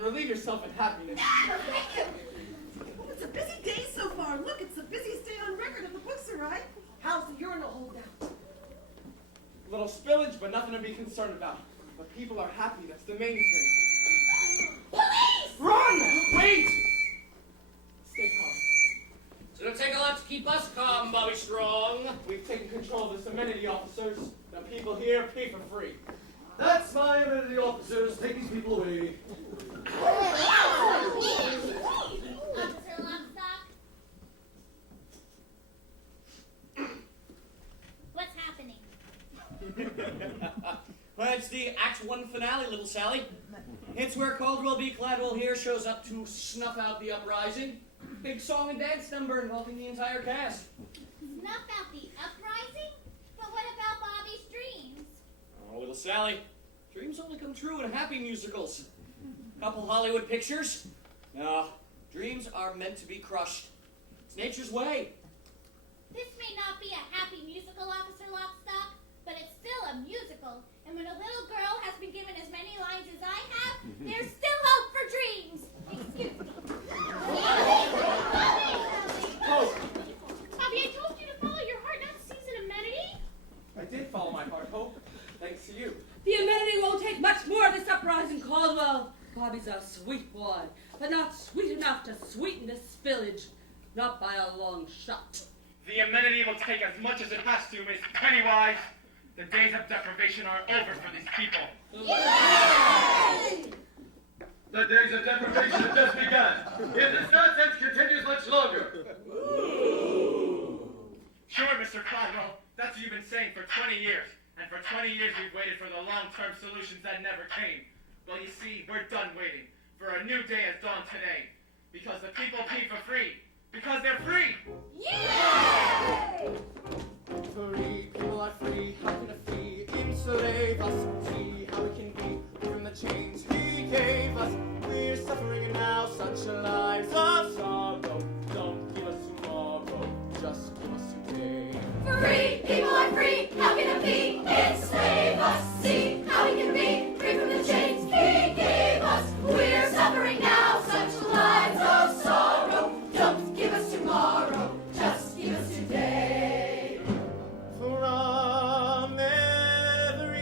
and relieve yourself in happiness. Thank you. Oh, it's a busy day so far. Look, it's the busiest day on record if the books are right. How's the urinal hold down? A little spillage, but nothing to be concerned about. But people are happy, that's the main thing. Police! Run! Wait! Stay calm. It's gonna take a lot to keep us calm, Bobby Strong. We've taken control of this amenity, officers. The people here pay for free. That's my amenity, officers. Take these people away. Officer Lockstock? What's happening? Well, it's the Act 1 finale, little Sally. It's where Caldwell B. Cladwell here shows up to snuff out the uprising. Big song and dance number involving the entire cast. Snuff out the uprising? But what about Bobby's dreams? Oh, little Sally, dreams only come true in happy musicals. Couple Hollywood pictures. No, dreams are meant to be crushed. It's nature's way. This may not be a happy musical, Officer Lockstock, but it's still a musical. And when a little girl has been given as many lines as I have, there's still hope for dreams. Excuse me. Hope! Bobby, I told you to follow your heart, not seize an amenity. I did follow my heart, Hope. Thanks to you. The amenity won't take much more of this uprising, Caldwell. Bobby's a sweet boy, but not sweet enough to sweeten this village. Not by a long shot. The amenity will take as much as it has to, Miss Pennywise. The days of deprivation are over for these people. Yay! The days of deprivation have just begun. If this nonsense continues much longer. Sure, Mr. Caldwell, that's what you've been saying for 20 years. And for 20 years we've waited for the long-term solutions that never came. Well, you see, we're done waiting. For a new day has dawned today. Because the people pay for free. Because they're free! Yay! Free, people are free. How can a fee enslave us? See how we can be from the chains he gave us. We're suffering now, such lives of sorrow. Don't give us tomorrow, just give us today. Free, people are free. How can it be? Enslave us. See how we can be free from the chains he gave us. We're suffering now, such lives of sorrow. Don't give us tomorrow, just give us today. From every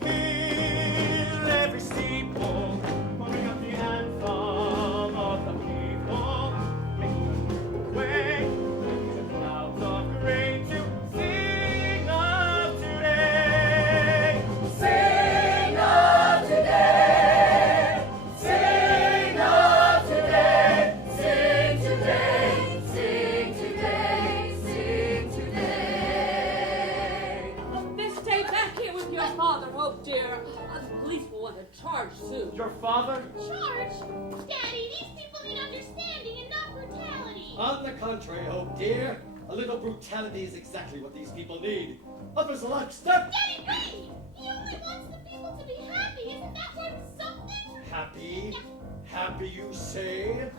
hill, every steeple, pouring up the anthem of the people, making way in the clouds of grain to sing of today. Sing of today. Sing of today. Sing today. Sing today. Sing today. Miss, stay back here with your father, Hope, dear. The police will want to charge soon. Your father? Charge? Daddy, these people need understanding and not brutality. On the contrary, Hope, dear, a little brutality is exactly what these people need. Officer Lockstock! Daddy, great! He only wants the people to be happy. Isn't that worth something? Happy? Happy, you say?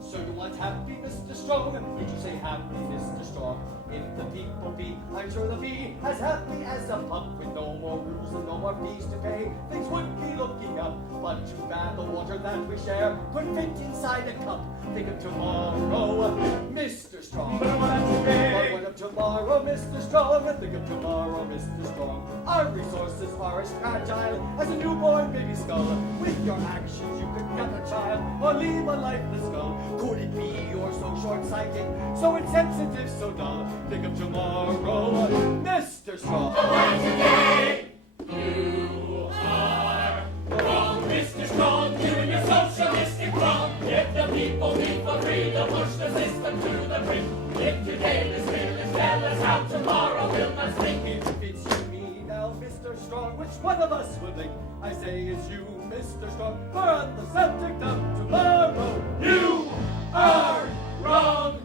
So you want happy, Mr. Strong? Did you say happy, Mr. Strong? If the people be, I'm sure they'll be as happy as a pup with no more rules and no more fees to pay. Things would be looking up, but too bad the water that we share couldn't fit inside a cup. Think of tomorrow, Mr. Strong. But what of tomorrow, Mr. Strong? Think of tomorrow, Mr. Strong. Our resources are as fragile as a newborn baby skull. With your actions, you could cut a child or leave a lifeless skull. Could it be you're so short-sighted, so insensitive, so dull? Think of tomorrow, Mr. Strong. But why today? You are wrong, Mr. Strong, doing your socialistic wrong. If the people need for freedom, push the system to the brink. If today this will is tell us how tomorrow will not stink. If it's you, me, now, Mr. Strong, which one of us would think? I say it's you, Mr. Strong, for on the subject of tomorrow, you are wrong.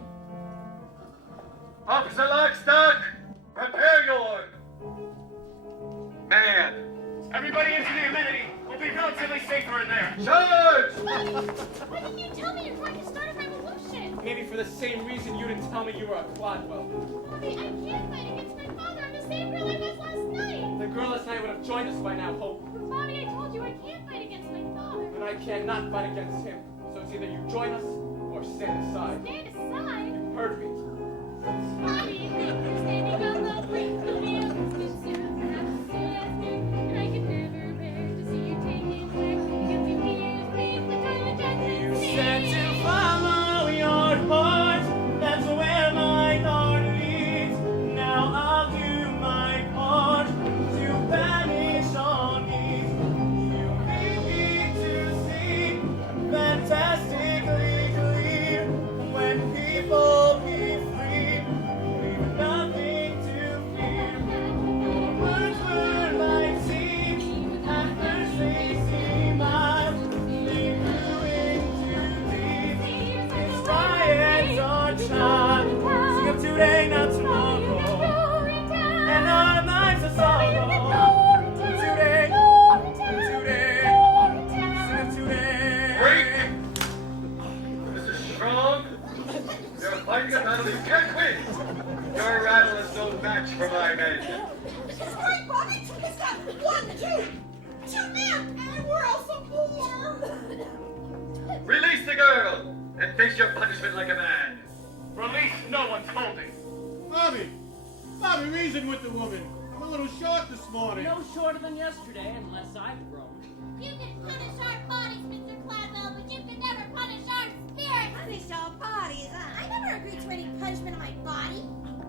Officer Lockstock, prepare your man. Everybody into the amenity. We'll be relatively safer in there. Charge! Why didn't you tell me you're going to start a revolution? Maybe for the same reason you didn't tell me you were a Cladwell. Bobby, I can't fight against my father. I'm the same girl I was last night. The girl last night would have joined us by now, Hope. Bobby, I told you I can't fight against my father. And I cannot fight against him. So it's either you join us or stand aside. Stand aside? You heard me. Bobby, standing on the brink of the ocean, soon perhaps still as new, and I could never bear to see you taken back, because you hears me the time of judgment. You said to follow your heart, that's where my heart leads. Now I'll do my part to banish all needs. You lead me to see fantastically clear when people be free, leave nothing to fear. Your words were like seeds, at first they seem odd, they grew into deeds. These riots are time. Sing of today, not tomorrow, and our lives are sorrow. Today, sing of today. Wait! Mrs. Strong, you're fighting a battle you can't win. Your rattle is no match for my men. That's right, Bobby. It's got 1, 2 men, and we're also 4. Release the girl and face your punishment like a man. Release no one's holding. Bobby! Bobby, reason with the woman. I'm a little short this morning. No shorter than yesterday, unless I've grown. You can punish our bodies, Mr. Cladwell, but you can never punish our spirits. Punish our bodies, huh? I never agreed to any punishment on my body.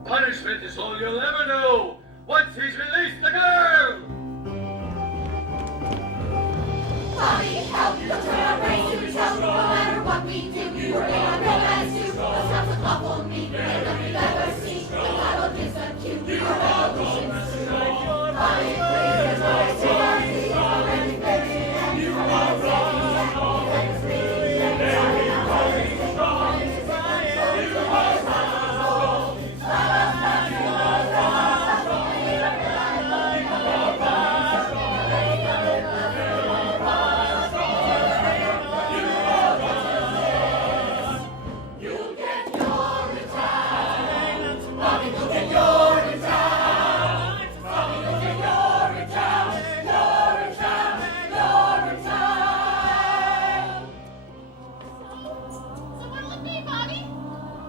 Punishment is all you'll ever know once he's released the girl. Bobby, help! Don't turn our brains to retell. No matter what we do, you are in our romance too. Let's have a couple meet, and none we've ever seen. The Bible gives a cue. Your revolution is true. Bobby, please, there's no excuses. You are ready, baby, and you are ready. Let us be.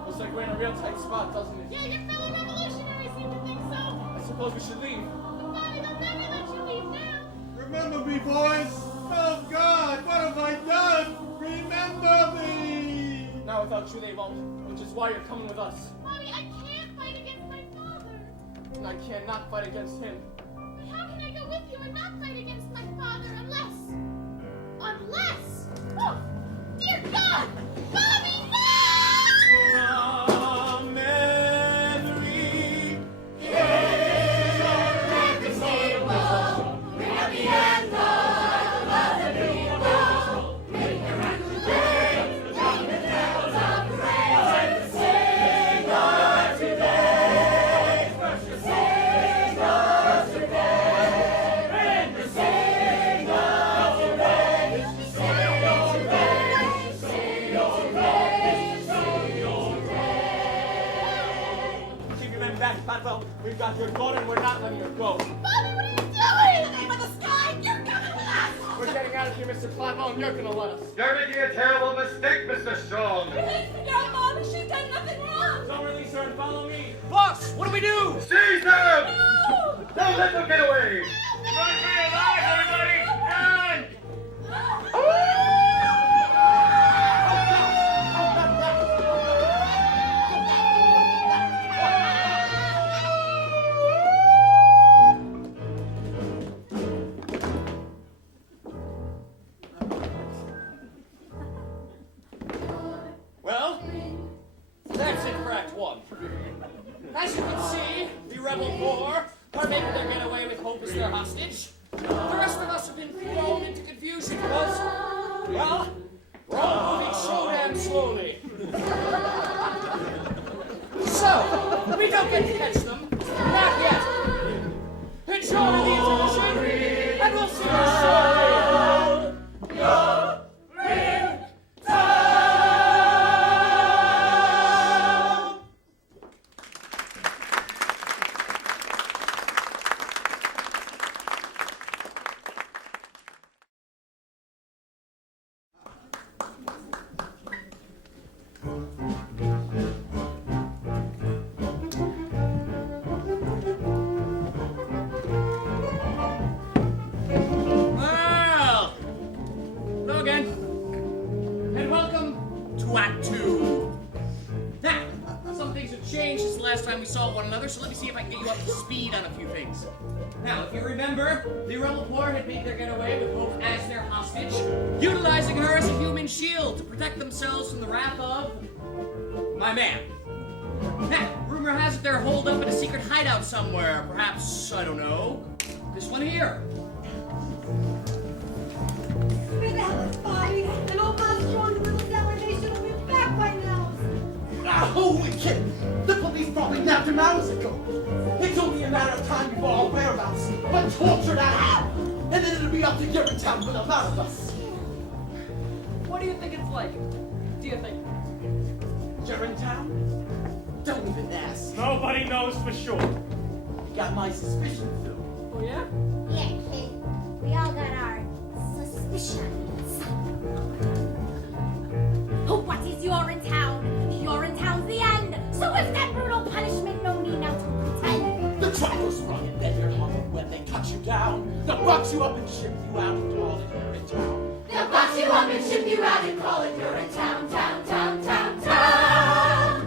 Looks like we're in a real tight spot, doesn't it? Yeah, your fellow revolutionaries seem to think so. I suppose we should leave. But Bobby, they'll never let you leave now. Remember me, boys. Oh, God, what have I done? Remember me. Now without you they won't, which is why you're coming with us. Bobby, I can't fight against my father. And I cannot fight against him. But how can I go with you and not fight against my father unless... Oh, dear God! Bobby, no! From every We've got your daughter and we're not letting her go. Bobby, what are you doing? In the name of the sky, you're coming with us! We're getting out of here, Mr. Cladwell, and you're gonna let us. You're making a terrible mistake, Mr. Strong. Release the girl, Bobby. She's done nothing wrong. Don't release her and follow me. Boss, what do we do? Seize them! No! Don't let them get away! Run for your lives, everybody! Run! Well, that's it for Act 1. As you can see, the rebel corps are making their getaway with Hope as their hostage. The rest of us have been thrown into confusion because, well, we're all moving so damn slowly. So, we don't get to catch them. Not yet. Enjoy the intermission, and we'll see you shortly. to Act 2. Now, some things have changed since the last time we saw one another, so let me see if I can get you up to speed on a few things. Now, if you remember, the rebel corps had made their getaway with Hope as their hostage, utilizing her as a human shield to protect themselves from the wrath of my man. Now, rumor has it they're holed up in a secret hideout somewhere. Perhaps, I don't know, this one here. Where the hell is Bobby? And old Mom's throwing the little cellar. They should have been back by now. Holy kid! The police probably nabbed him hours ago. It's only a matter of time before our whereabouts, but tortured out hell! And then it'll be up to Urinetown for the lot of us. What do you think it's like? Do you think? Urinetown? Don't even ask. Nobody knows for sure. You got my suspicion, Phil. Oh, yeah? Yeah, kid. We all got our suspicions. Oh, what is Urinetown? Urinetown's the end. So is that brutal punishment. No need now to pretend. The trackers run and then you're hung when they cut you down. They'll box you up and ship you out and call it Urinetown. They'll box you up and ship you out and call it Urinetown, town, town, town, town.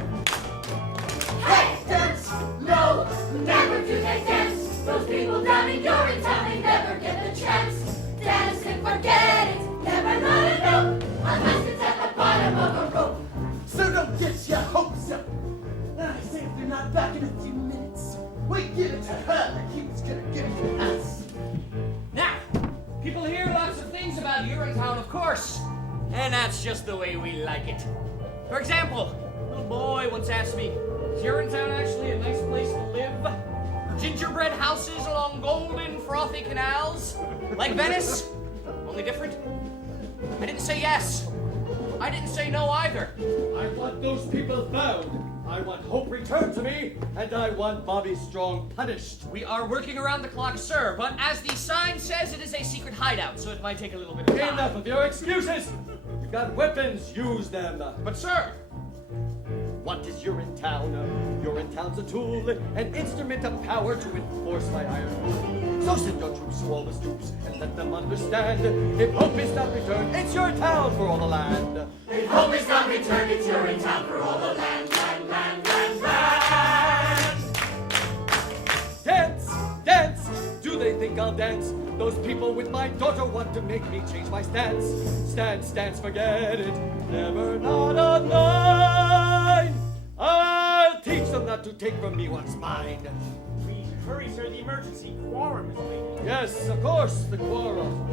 Hey, dance! No, never do they dance. Those people down in Urinetown, they never get the chance. Dance and forget it, never let it know, unless it's at the bottom of a rope. So don't get your hopes up. And I say if they're not back in a few minutes, we give it to her like he was gonna give it to us. Now, people hear lots of things about Urinetown, of course, and that's just the way we like it. For example, a little boy once asked me, is Urinetown actually a nice place to live? Gingerbread houses along golden, frothy canals? Like Venice? Only different? I didn't say yes. I didn't say no either. I want those people found. I want Hope returned to me, and I want Bobby Strong punished. We are working around the clock, sir, but as the sign says, it is a secret hideout, so it might take a little bit of time. Enough of your excuses! You've got weapons, use them. But sir, what is Urinetown? Urinetown's a tool, an instrument of power to enforce my iron rule. So send your troops to all the stoops and let them understand. If Hope is not returned, it's your town for all the land. If Hope is not returned, it's Urinetown for all the land, land, land, land, land. Dance, dance! Do they think I'll dance? Those people with my daughter want to make me change my stance. Stance, stance, forget it. Never not a line. I'll teach them not to take from me what's mine. Please hurry, sir. The emergency quorum is waiting. Yes, of course, the quorum.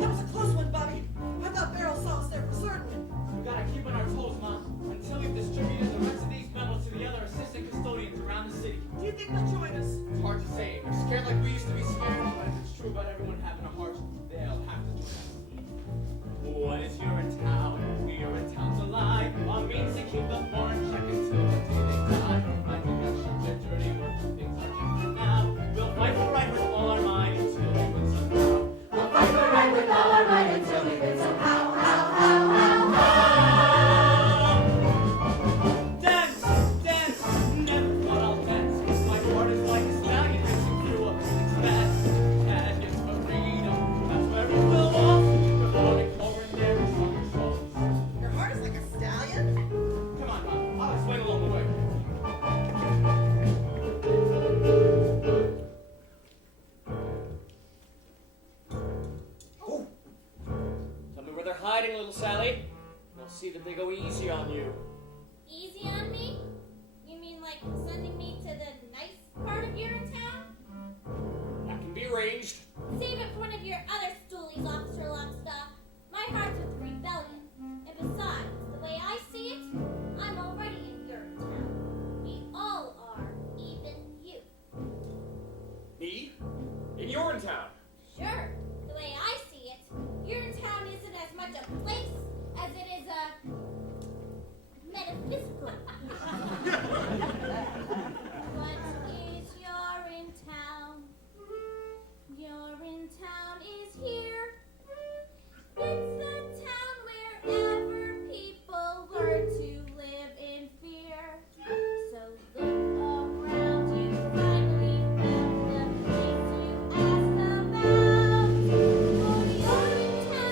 That was a close one, Bobby. I thought Beryl saw us there for certain. We gotta keep on our toes, Mom, until we've distributed the rest of these memos to the other assistant custodians around the city. Do you think they'll join us? It's hard to say. We're scared like we used to be scared, but if it's true about everyone having a heart, they'll have to join us. What is Urinetown? Urinetown's a lie. Our means to keep the foreign check until the day they die. I think that should get dirty work. Things are different now. We'll fight for right with all our might until we win somehow. We'll fight for right with all our might until we win somehow, how, how, how, how. Dance, dance, never thought I'll dance. My heart is like a stallion racing through a it's fast. And it's for freedom. That's where it will walk. We're falling forward there in stronger souls. Your heart is like a stallion? Come on, Mom. I'll explain along the way. tell me where they're hiding, little Sally. I'll see that they go easy on you. Easy on me? You mean like sending me to the nice part of Urinetown? That can be arranged. Save it for one of your other stoolies, Officer Lockstock. My heart's with the rebellion. And besides, the way I see it, I'm already in Urinetown. We all are, even you. Me? In Urinetown? Sure. The way I see it, Urinetown isn't as much a place as it is a metaphysical. What is Urinetown? Urinetown is here. It's the town wherever people learn to live in fear. So look around, you finally found the place you asked about. For Urinetown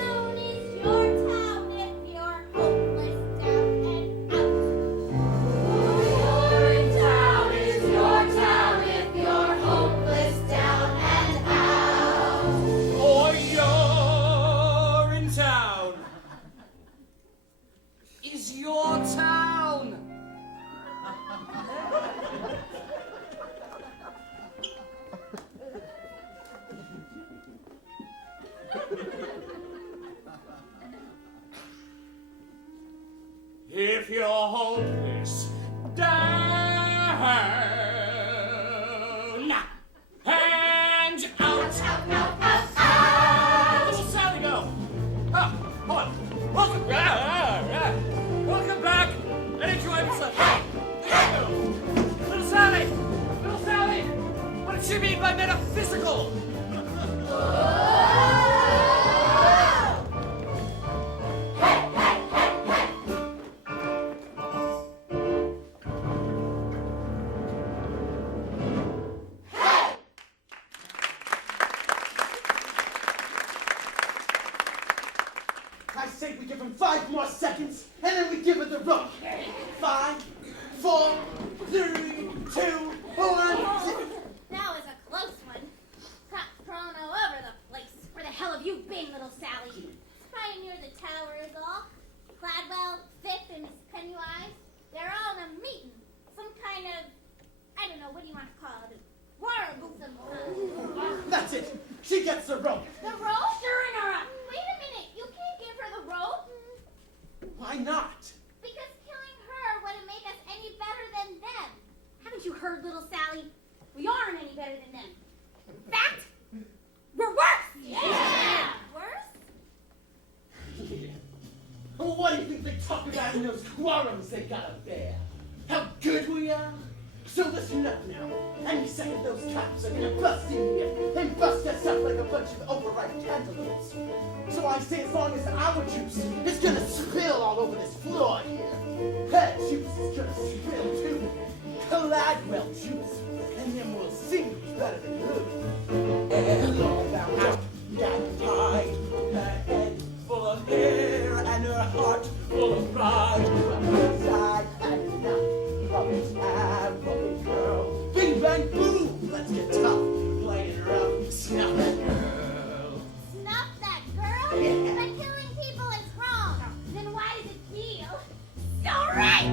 If you're hopeless, down, hands out. Little Sally, go. Hold on. Welcome back. Welcome back. And enjoy yourself. Little Sally. What did she mean by metaphysical? I say we give him 5 more seconds, and then we give it the rope. 5, 4, 3, 2, 1. That was a close one. Crap thrown all over the place. Where the hell have you been, little Sally? Spying near the tower is all. Gladwell, Fifth, and Miss Pennywise, they're all in a meeting. Some kind of, I don't know, what do you want to call it? War of some kind. That's it. She gets the rope. The rope? Stirring her up. Wait a minute. You can't give her the rope. Why not? Because killing her wouldn't make us any better than them. Haven't you heard, little Sally? We aren't any better than them. In fact, we're worse. Yeah. Worse? Well, what do you think they talk about in those quarrels they got up there? How good we are? So listen up now. Any second those cops are gonna bust in here and bust us up like a bunch of overripe cantaloupes. So I say as long as our juice is gonna spill all over this floor here, her juice is gonna spill too. Gladwell juice. And then we'll see who's better than who. And all bound up, got tied, her head full of hair and her heart full of pride. Inside had enough of this arrogant girl. Bing bang boom, let's get tough, playing rough, snuff that girl. Snuff that girl? Yeah. But killing people is wrong. Then why does it feel so right?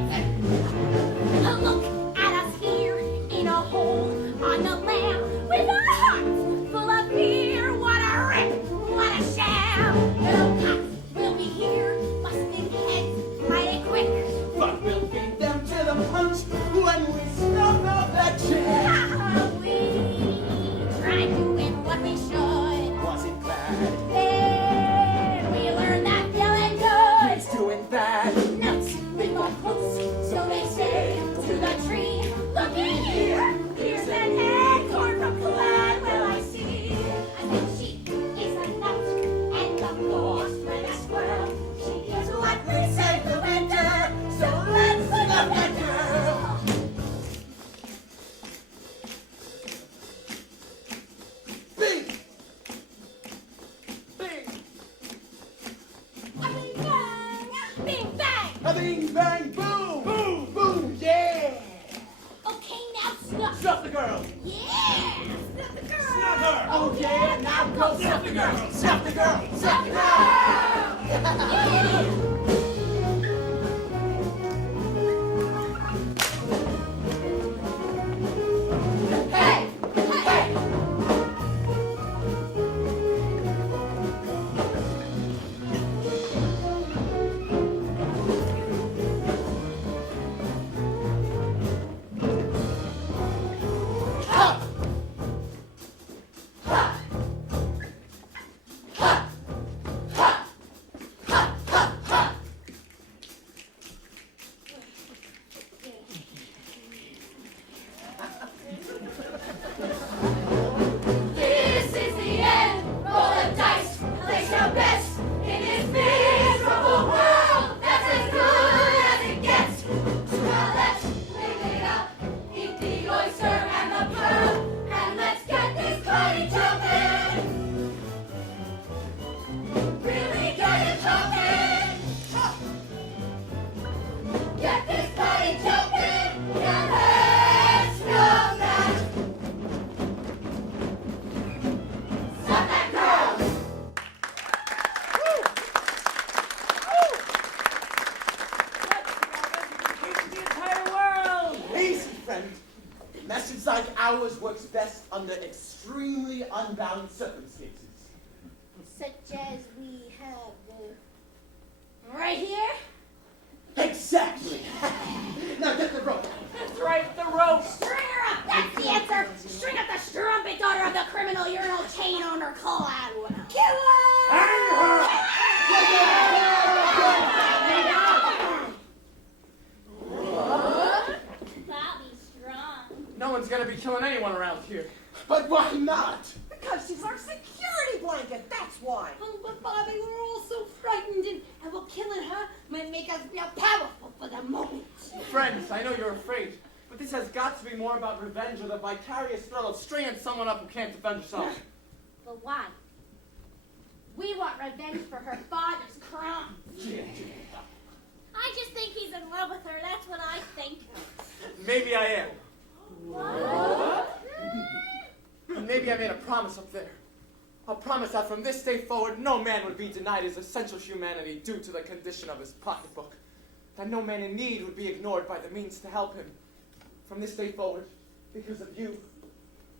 Look at us here in a hole on the land with our hearts full of beer. What a rip, what a sham. No cops will be here, busting heads mighty quick. But we'll beat them to the punch when we snuff out that chick. We tried doing what we should. Was it bad? Then we learned that feeling good. He's doing bad. Nuts, they go close, so they say to the tree. Looky here, here's an acorn from Gladwell I see. I think she is a nut, and of course with a squirrel. She is what we say the winter, so let's snuff that girl. Bing! Bing! Bing bang, bing bang. A bing bang boom! Boom! Boom! Yeah! Okay, now snuff. Snuff the girl! Yeah, snuff the girl. Snuff her! Oh yeah! Now go snuff the girl! Snuff the girl! Snuff the girl! Hey, hey. This is the end. Roll the dice. Place your bets in this miserable world. That's as good as it gets. So now let's live it up. Eat the oyster and the pearl. And let's get this party jumping. Really get it jumping. Get this party jumping. And let's snuff that. Snuff that girl. The entire world! Easy, friend. Message like ours works best under extremely unbound circumstances. Such as we have right here? Exactly. Now get the rope. That's right, the rope. String her up. That's the answer. String up the strumpet daughter of the criminal urinal chain owner. Call out. Kill her! That'll be strong. No one's gonna be killing anyone around here. But why not? Because she's our security blanket, that's why. Oh, but Bobby, we're all so frightened, and well, killing her might make us real powerful for the moment. Friends, I know you're afraid, but this has got to be more about revenge or the vicarious thrill of stringing someone up who can't defend herself. But why? We want revenge for her father's crime. I just think he's in love with her. That's what I think. Maybe I am. What? And maybe I made a promise up there. A promise that from this day forward, no man would be denied his essential humanity due to the condition of his pocketbook. That no man in need would be ignored by the means to help him. From this day forward, because of you,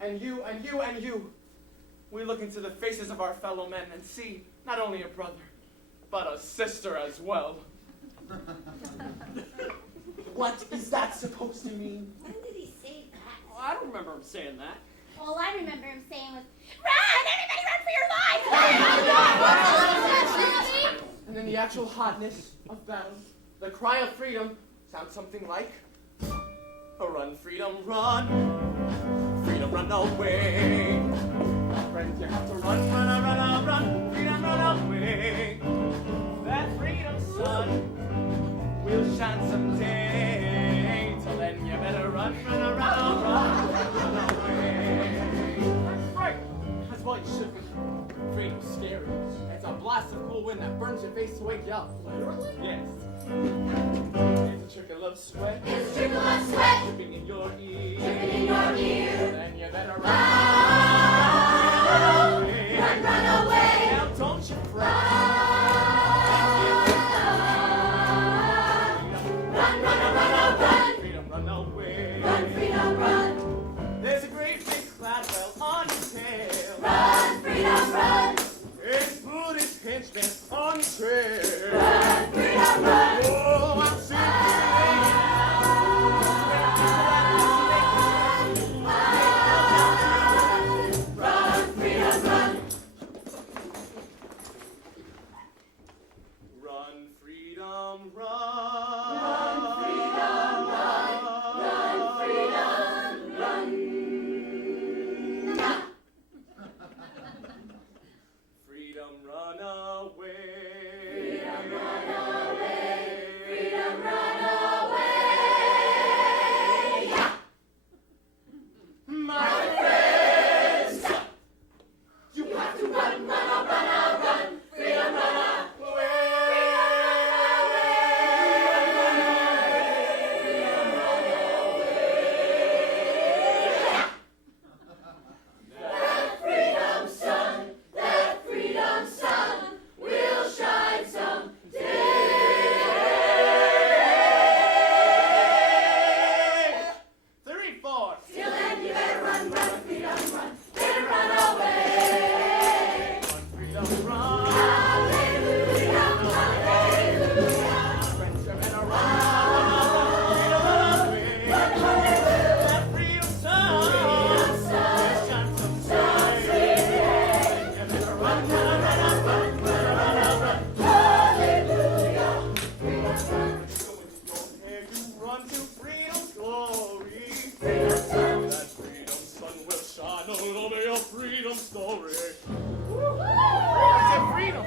and you, and you, and you, we look into the faces of our fellow men and see not only a brother, but a sister as well. What is that supposed to mean? When did he say that? Oh, I don't remember him saying that. All I remember him saying was, "Run! Everybody run for your life!" And in the actual hotness of battle, the cry of freedom sounds something like, run, freedom, run. Freedom, run away. Friends, you have to run, run, run, run. Freedom, run away. That freedom sun will shine someday. Till then, you better run, run, run, run away. Right, that's what you should be. Freedom's scary. It's a blast of cool wind that burns your face to wake you up. Literally? Yes. It's a trickle of sweat. It's a trickle of sweat. Dripping in your ear. Dripping in your ear. Then you better run. Run, run away. Now don't you fret. Run, run. Freedom, run away. Run, freedom, run. There's a great big cloud well on your tail. Run, freedom, run. It's Buddhist henchmen on the trail. Run, freedom, run. Oh, I'm sick Run, freedom, run. Run, freedom, run. Run, freedom, run. Run, freedom, run. Freedom, run away. Freedom, run away. Freedom, run away. My friends, You have to run, run. Freedom, run That freedom sun will shine someday. Three, four. Till then you better run, freedom, run. Better run away. Freedom, run. Hallelujah, hallelujah. Friends, you better run. Freedom away. That freedom sun. Shine someday. You better run, Hallelujah. You run to freedom's glory. Freedom sun. That freedom sun will shine all over your freedom story. I said freedom.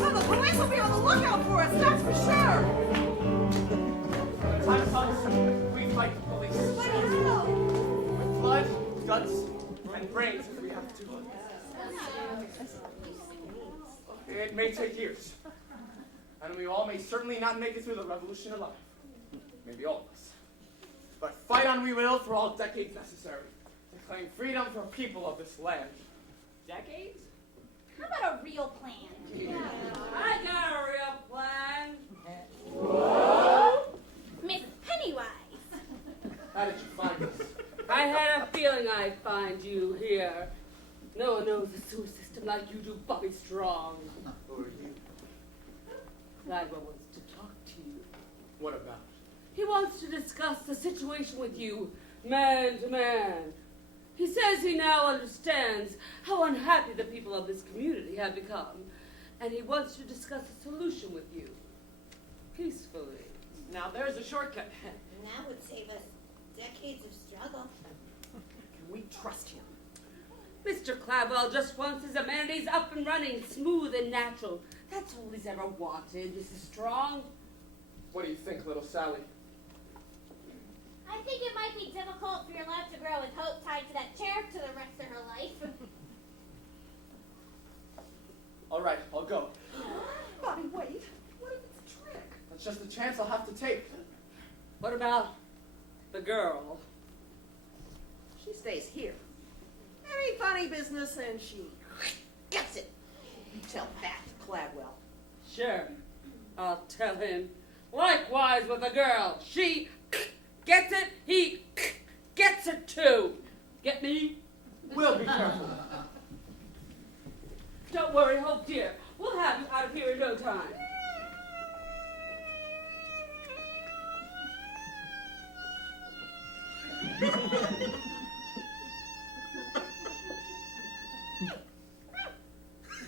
Well, the police will be on the lookout for us, that's for sure. When the time comes, we fight the police. But how? With blood, guts, and brains if we have to. It may take years. And we all may certainly not make it through the revolution alive. Maybe all of us. But fight on we will for all decades necessary to claim freedom for people of this land. Decades? How about a real plan? I got a real plan. Miss Pennywise. How did you find us? I had a feeling I'd find you here. No one knows the sewer system like you do, Bobby Strong. Who are you? Gladwell wants to talk to you. What about? He wants to discuss the situation with you, man to man. He says he now understands how unhappy the people of this community have become, and he wants to discuss a solution with you, peacefully. Now there's a shortcut. And that would save us decades of struggle. Can we trust him? Mr. Cladwell just wants his amenities up and running, smooth and natural. That's all he's ever wanted, Mrs. Strong. What do you think, little Sally? I think it might be difficult for your love to grow with hope tied to that chair to the rest of her life. All right, I'll go. Bobby, wait. What if it's a trick? That's just a chance I'll have to take. What about the girl? She stays here. Any funny business and she gets it. You tell that to Cladwell. Sure, I'll tell him. Likewise with the girl. She gets it, he gets it too. Get me? We'll be careful. Don't worry, Hope dear. We'll have you out of here in no time.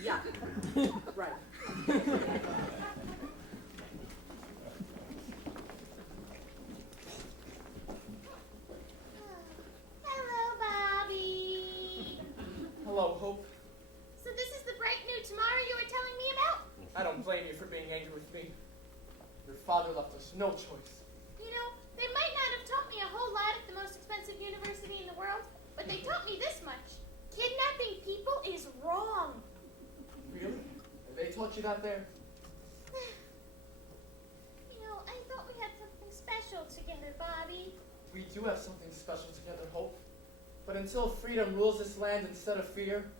Yeah, right. Hello, Bobby. Hello, Hope. So this is the bright new tomorrow you were telling me about? I don't blame you for being angry with me. Your father left us no choice. You know, they might not have taught me a whole lot at the most expensive university in the world, but they taught me this much. Kidnapping people is wrong. Really? They taught you that there? You know, I thought we had something special together, Bobby. We do have something special together, Hope. But until freedom rules this land instead of fear,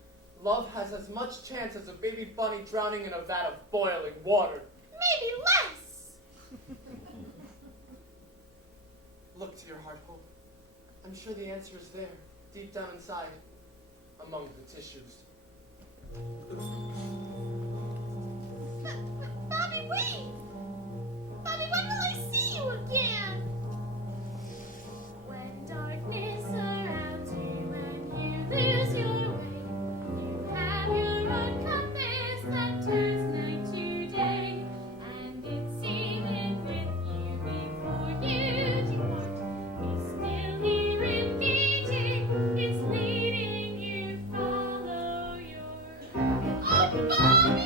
love has as much chance as a baby bunny drowning in a vat of boiling water. Maybe less. Look to your heart, Hope. I'm sure the answer is there, deep down inside, among the tissues. Bobby, wait! Bobby, when will I see you again? When darkness surrounds you and you lose your way, you have your own compass that turns night to day, and it's even with you before you depart. It's still here engaging, it's leading you, follow your... Oh, Bobby!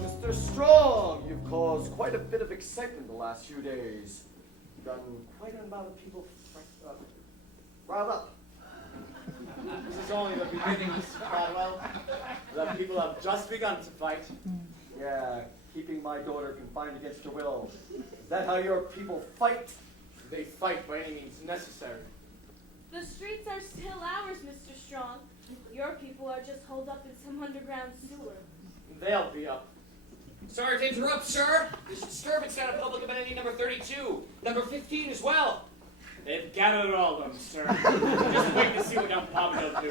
Mr. Strong, you've caused quite a bit of excitement the last few days. You've done quite an amount of people riled up. This is only the beginning, Mr. Caldwell. The people have just begun to fight. Yeah, keeping my daughter confined against her will. Is that how your people fight? They fight by any means necessary. The streets are still ours, Mr. Strong. Your people are just holed up in some underground sewer. They'll be up. Sorry to interrupt, sir. There's disturbance out of public amenity number 32, number 15 as well. They've gathered all of them, sir. Just wait to see what young Bobby will do.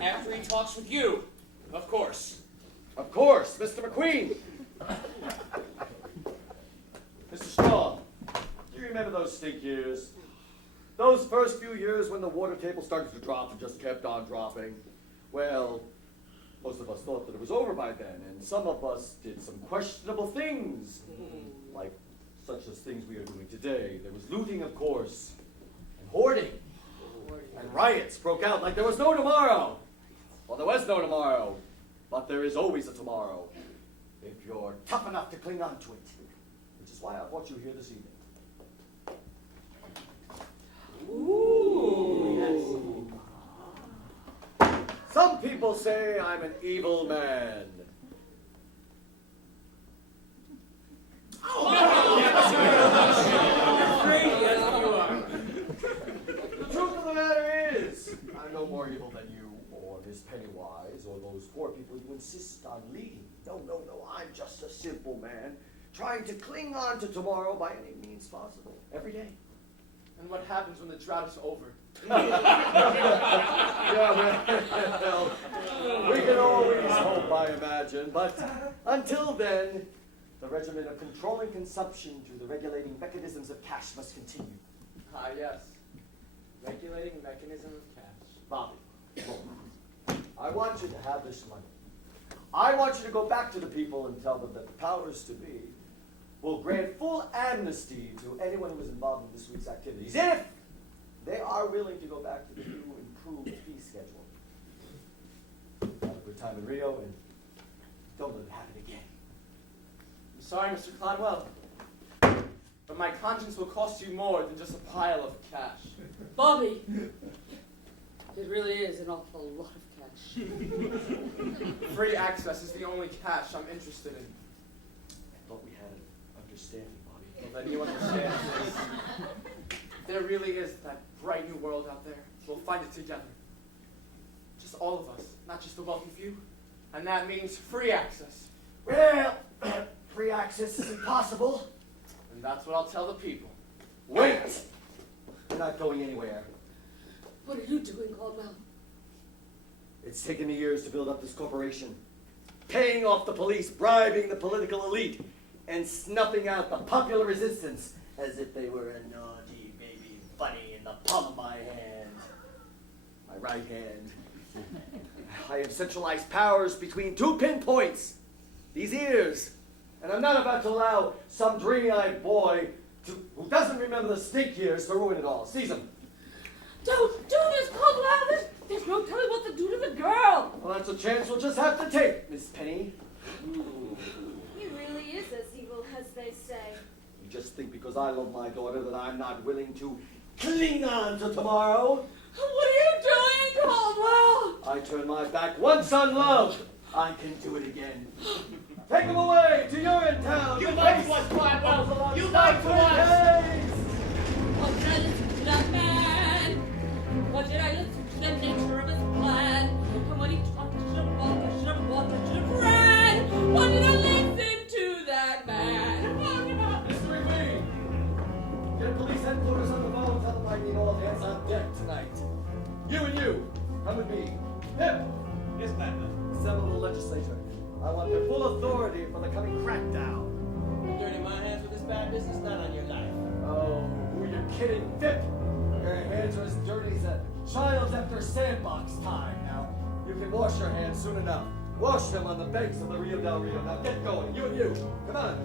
After he talks with you, of course. Of course, Mr. McQueen. Mr. Strong, do you remember those stink years? Those first few years when the water table started to drop and just kept on dropping? Well, most of us thought that it was over by then, and some of us did some questionable things, like such as things we are doing today. There was looting, of course, and hoarding, and riots broke out like there was no tomorrow. Well, there was no tomorrow, but But there is always a tomorrow, if you're tough enough to cling on to it. Which is why I brought you here this evening. Ooh. Yes. Some people say I'm an evil man. The truth of the matter is, I'm no more evil than you, or Miss Pennywise, or those poor people you insist on leading. No, I'm just a simple man, trying to cling on to tomorrow by any means possible, every day. And what happens when the drought is over? Yeah, well, we can always hope, I imagine, but until then, the regimen of controlling consumption through the regulating mechanisms of cash must continue. Ah, yes. Regulating mechanism of cash. Bobby, look, I want you to have this money. I want you to go back to the people and tell them that the powers to be will grant full amnesty to anyone who was involved in this week's activities, if they are willing to go back to the new improved fee schedule. Have a good time in Rio, and don't let it happen again. I'm sorry, Mr. Cladwell, but my conscience will cost you more than just a pile of cash. Bobby, it really is an awful lot of cash. Free access is the only cash I'm interested in. I thought we had an understanding, Bobby. Well, then you understand. There really is that bright new world out there. We'll find it together. Just all of us, not just the wealthy few. And that means free access. Well, free access is impossible. And that's what I'll tell the people. Wait! You're not going anywhere. What are you doing, Caldwell? It's taken me years to build up this corporation. Paying off the police, bribing the political elite, and snuffing out the popular resistance as if they were a naughty baby bunny in the palm of my hand. My right hand. I have centralized powers between two pinpoints. These ears. And I'm not about to allow some dreamy-eyed boy who doesn't remember the stink years to ruin it all. Seize him. Don't do this, Caldwell! There's no telling what to do to the girl! Well, that's a chance we'll just have to take, Miss Penny. He really is as evil as they say. You just think because I love my daughter that I'm not willing to cling on to tomorrow? What are you doing, Caldwell? I turn my back once on love. I can do it again. Take him away to Urinetown. You lied to us, Gladwell. You lied to us. What did I listen to that man? What did I listen to the nature of his plan? And when he talked, I should have walked, I should have walked, I should have ran. What did I listen to that man? Mr. McLean, get police headquarters on the phone. Tell them I need all hands on deck tonight. You and you, come with me. Hip. Yes, Maitland. Assemble the legislature. I want their full authority for the coming crackdown. Dirty my hands with this bad business, not on your life. Oh, who are you kidding, Vic? Your hands are as dirty as a child's after sandbox time. Now, you can wash your hands soon enough. Wash them on the banks of the Rio del Rio. Now get going, you and you. Come on.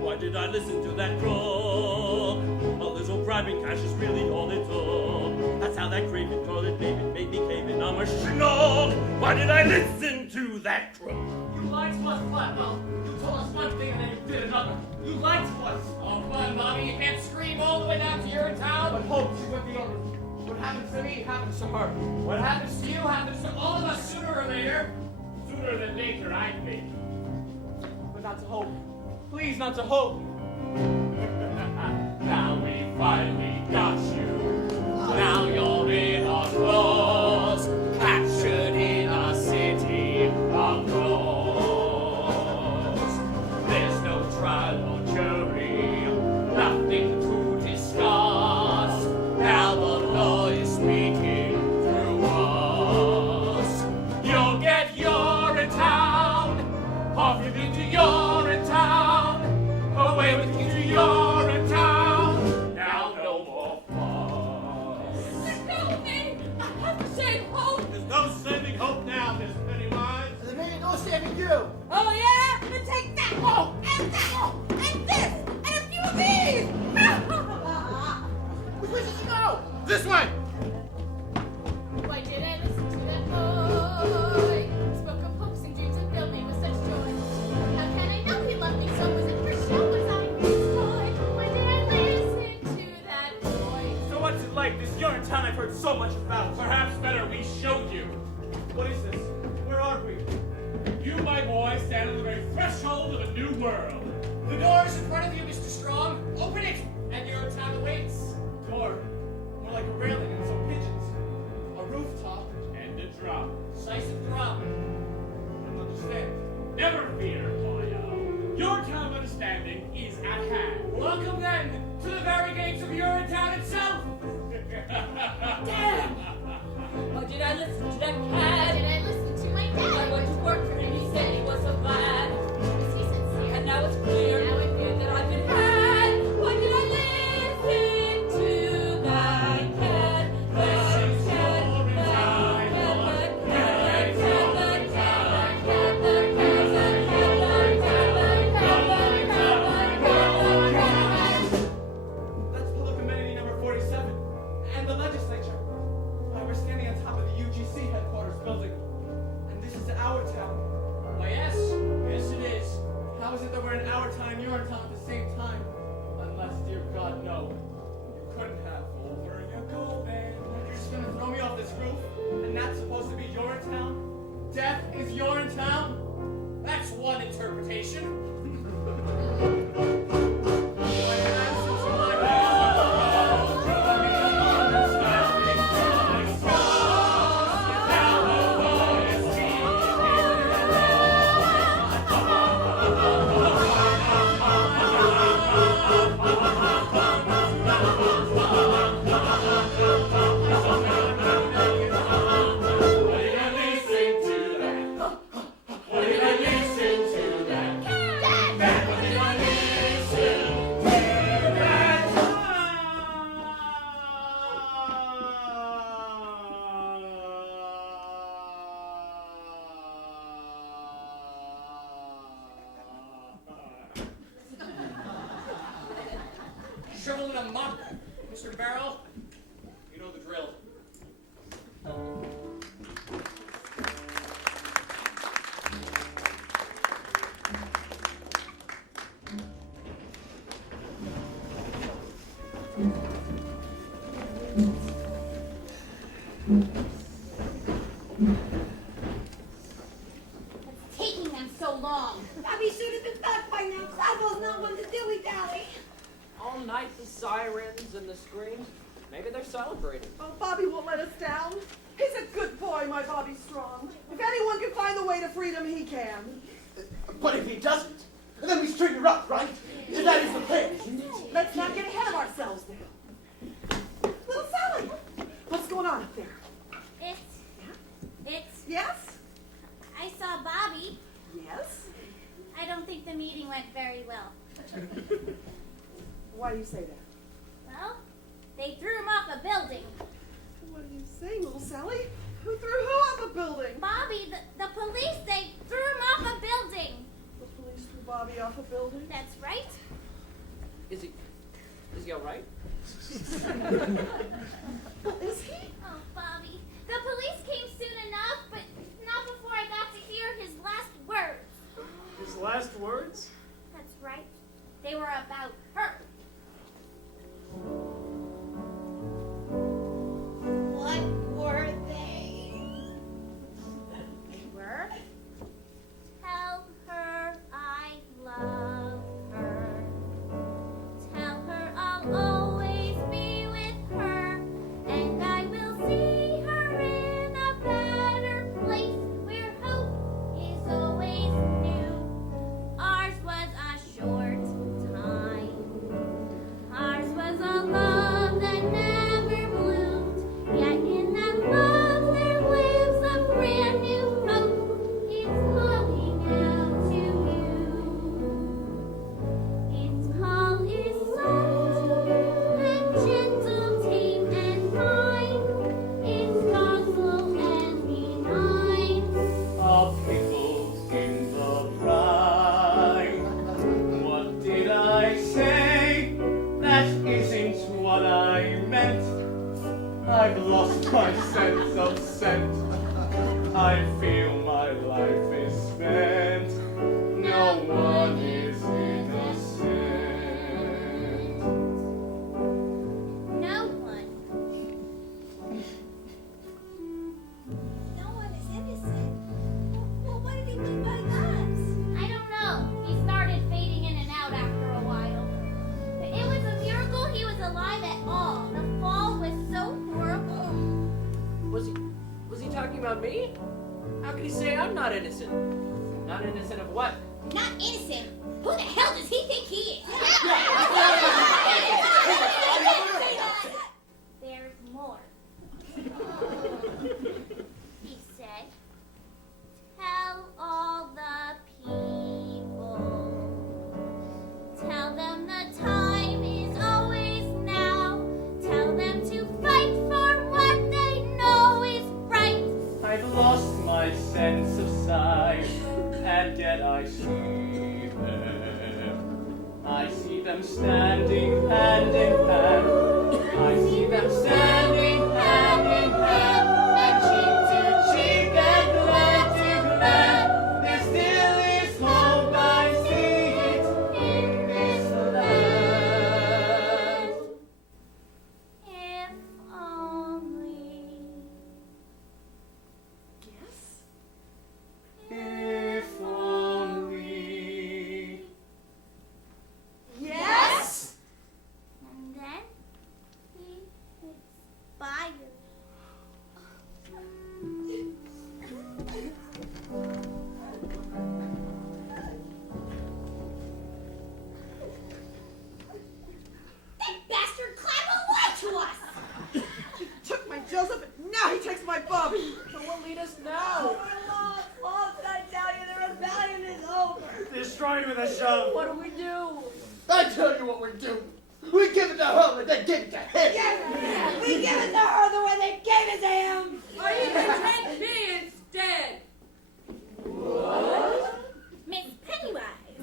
Why did I listen to that crook? A little bribing cash is really all it took. That's how that craven toilet made me cave in. I'm a schnook. Why did I listen to that crook? You lied to us, Gladwell. You told us one thing and then you did another. You lied to us. Oh, come on, Bobby. You can't scream all the way down to Urinetown. But hope she's with the others. What happens to me happens to her. What happens to you happens to all of us sooner or later. Sooner than later, I think. But not to hope. Please, not to hope. Now we finally got you. Now you're in our claws, captured in a city of crows. There's no trial or jury, nothing to discuss. Now the law is speaking through us. You'll get your town, off you've been to your town, away with you to your town. Now no more This way! Why did I listen to that boy? Spoke of hopes and dreams and filled me with such joy. How can I know he loved me so? Was it for show? Was I his toy? Why did I listen to that boy? So what's it like, this Urinetown I've heard so much about? Perhaps better we showed you. What is this? Where are we? You, my boy, stand on the very threshold of a new world. The door's in front of you, Mr. Strong. Open it, and your town awaits. Door. More like a railing and some pigeons. A rooftop. And a drum. Decisive drum. I don't understand. Never fear, boyo. Your time of understanding is at hand. Welcome, then, to the very gates of Urinetown itself. Damn! Why did I listen to that cad? Did I listen to my dad? I went to work for him, he said he was so glad. Was he sincere? And now it's clear, now I fear that I've been had. Why did I listen to that cad? That's Public Amenity number 47. And the legislature. Why, we're standing on top of the UGC headquarters building. And this is our town. Why, yes. Yes, it is. How is it that we're in our town and your town at the same time? Unless, dear God, no. You couldn't have. Over you go, man. You're just gonna throw me off this roof? And that's supposed to be your town? Death is your town? That's one interpretation. Shrivel in a muck, Mr. Barrel. You know the drill. What's taking them so long? Bobby should have been back by now. Cladwell's not one to dilly-dally. All night the sirens and the screams. Maybe they're celebrating. Oh, Bobby won't let us down. He's a good boy, my Bobby Strong. If anyone can find the way to freedom, he can. But if he doesn't, then we straighten her up, right? That is the plan, isn't it? Let's not get ahead of ourselves now. Little Sally, what's going on up there? It's... Yes? I saw Bobby. Yes? I don't think the meeting went very well. Why do you say that? Well, they threw him off a building. What are you saying, little Sally? Who threw who off a building? Bobby, the police, they threw him off a building. The police threw Bobby off a building? That's right. Is he all right? Well, is he? Oh, Bobby. The police came soon enough, but not before I got to hear his last words. His last words? That's right. They were about her. What were they? They were, tell her I love her. Tell her I'll always be with her. And I will see her in a better place where hope is always new. Ours was a short time. Ours was a love that never bloomed. Yet in that love there lives a brand new hope. It's calling out to you. Its call is soft and gentle, tame and kind. It's docile and benign. A people's in the pride. What did I say? That isn't what I meant. I've lost my sense of scent. I feel my life is spent. No one is innocent. No one. No one is innocent. Well, what did he mean by that? I don't know. He started fading in and out after a while. But it was a miracle he was alive at all. The fall was so horrible. Was he talking about me? How could he say I'm not innocent? Not innocent of what? Not innocent. Who the hell does he think he is? There's more. He said, tell all the people. Tell them the time is always now. Tell them to fight for what they know is right. I've lost my sense of sight, and yet I see them. I see them standing hand in hand. I see them standing hand in hand, and cheek to cheek and glad to glad. There still is hope, I see it in this land. If only. Yes? If only. Yes? And then he expired. That bastard Cladwell lied to us! Took my Joseph, and now he takes my Bob. So what lead us now? Lost, I tell you, the rebellion is over. Destroyed with a shove. What do we do? I tell you what we do. We give it to her and then give it to him. We give it to her the way they gave it to him. Or you can take me instead. Miss Pennywise.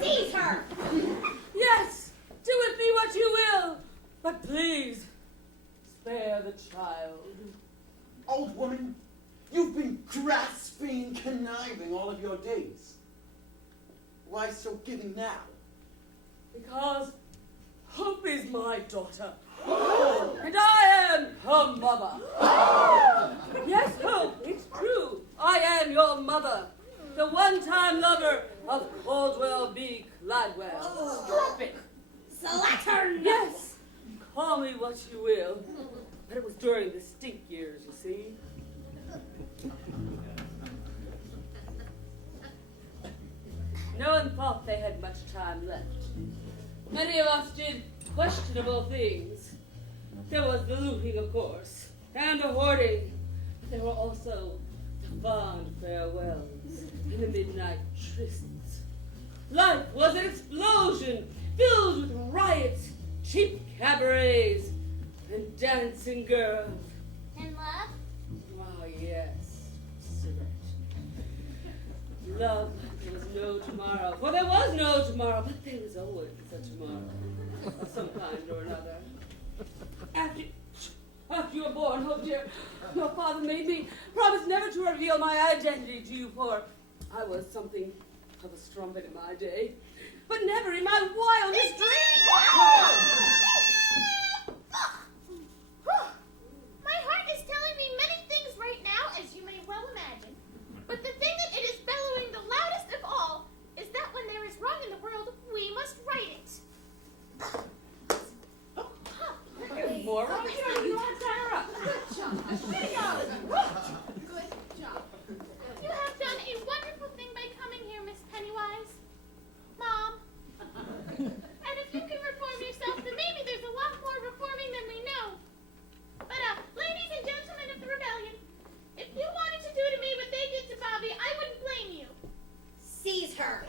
Seize her. Yes, do with me what you will. But please, spare the child. Old woman, you've been grasping, conniving all of your days. Why so giving now? Because Hope is my daughter. And I am her mother. Yes, Hope, it's true. I am your mother. The one-time lover of Caldwell B. Gladwell. Stop it! Slattern! Yes, call me what you will. But it was during the stink years, you see. No one thought they had much time left. Many of us did questionable things. There was the looting, of course, and the hoarding. But there were also the fond farewells and the midnight trysts. Life was an explosion filled with riots, cheap cabarets, and dancing girls. And love? Oh, yes, cigarette. Love, there was no tomorrow. For there was no tomorrow, but there was always a tomorrow. Of some kind or another. After you were born, Hope dear, your father made me promise never to reveal my identity to you, for I was something of a strumpet in my day, but never in my wildest dreams. My heart is telling me many things right now, as you may well imagine. But the thing that it is bellowing the loudest of all is that when there is wrong in the world, we must right it. More wrong? You want to tie her up. Good job. Way to go. Good job. You have done a wonderful thing by coming here, Miss Pennywise. Mom. And if you can reform yourself, then maybe there's a lot more reforming than we know. But, ladies and gentlemen of the rebellion, if you wanted to do to me what they did to Bobby, I wouldn't blame you. Seize her.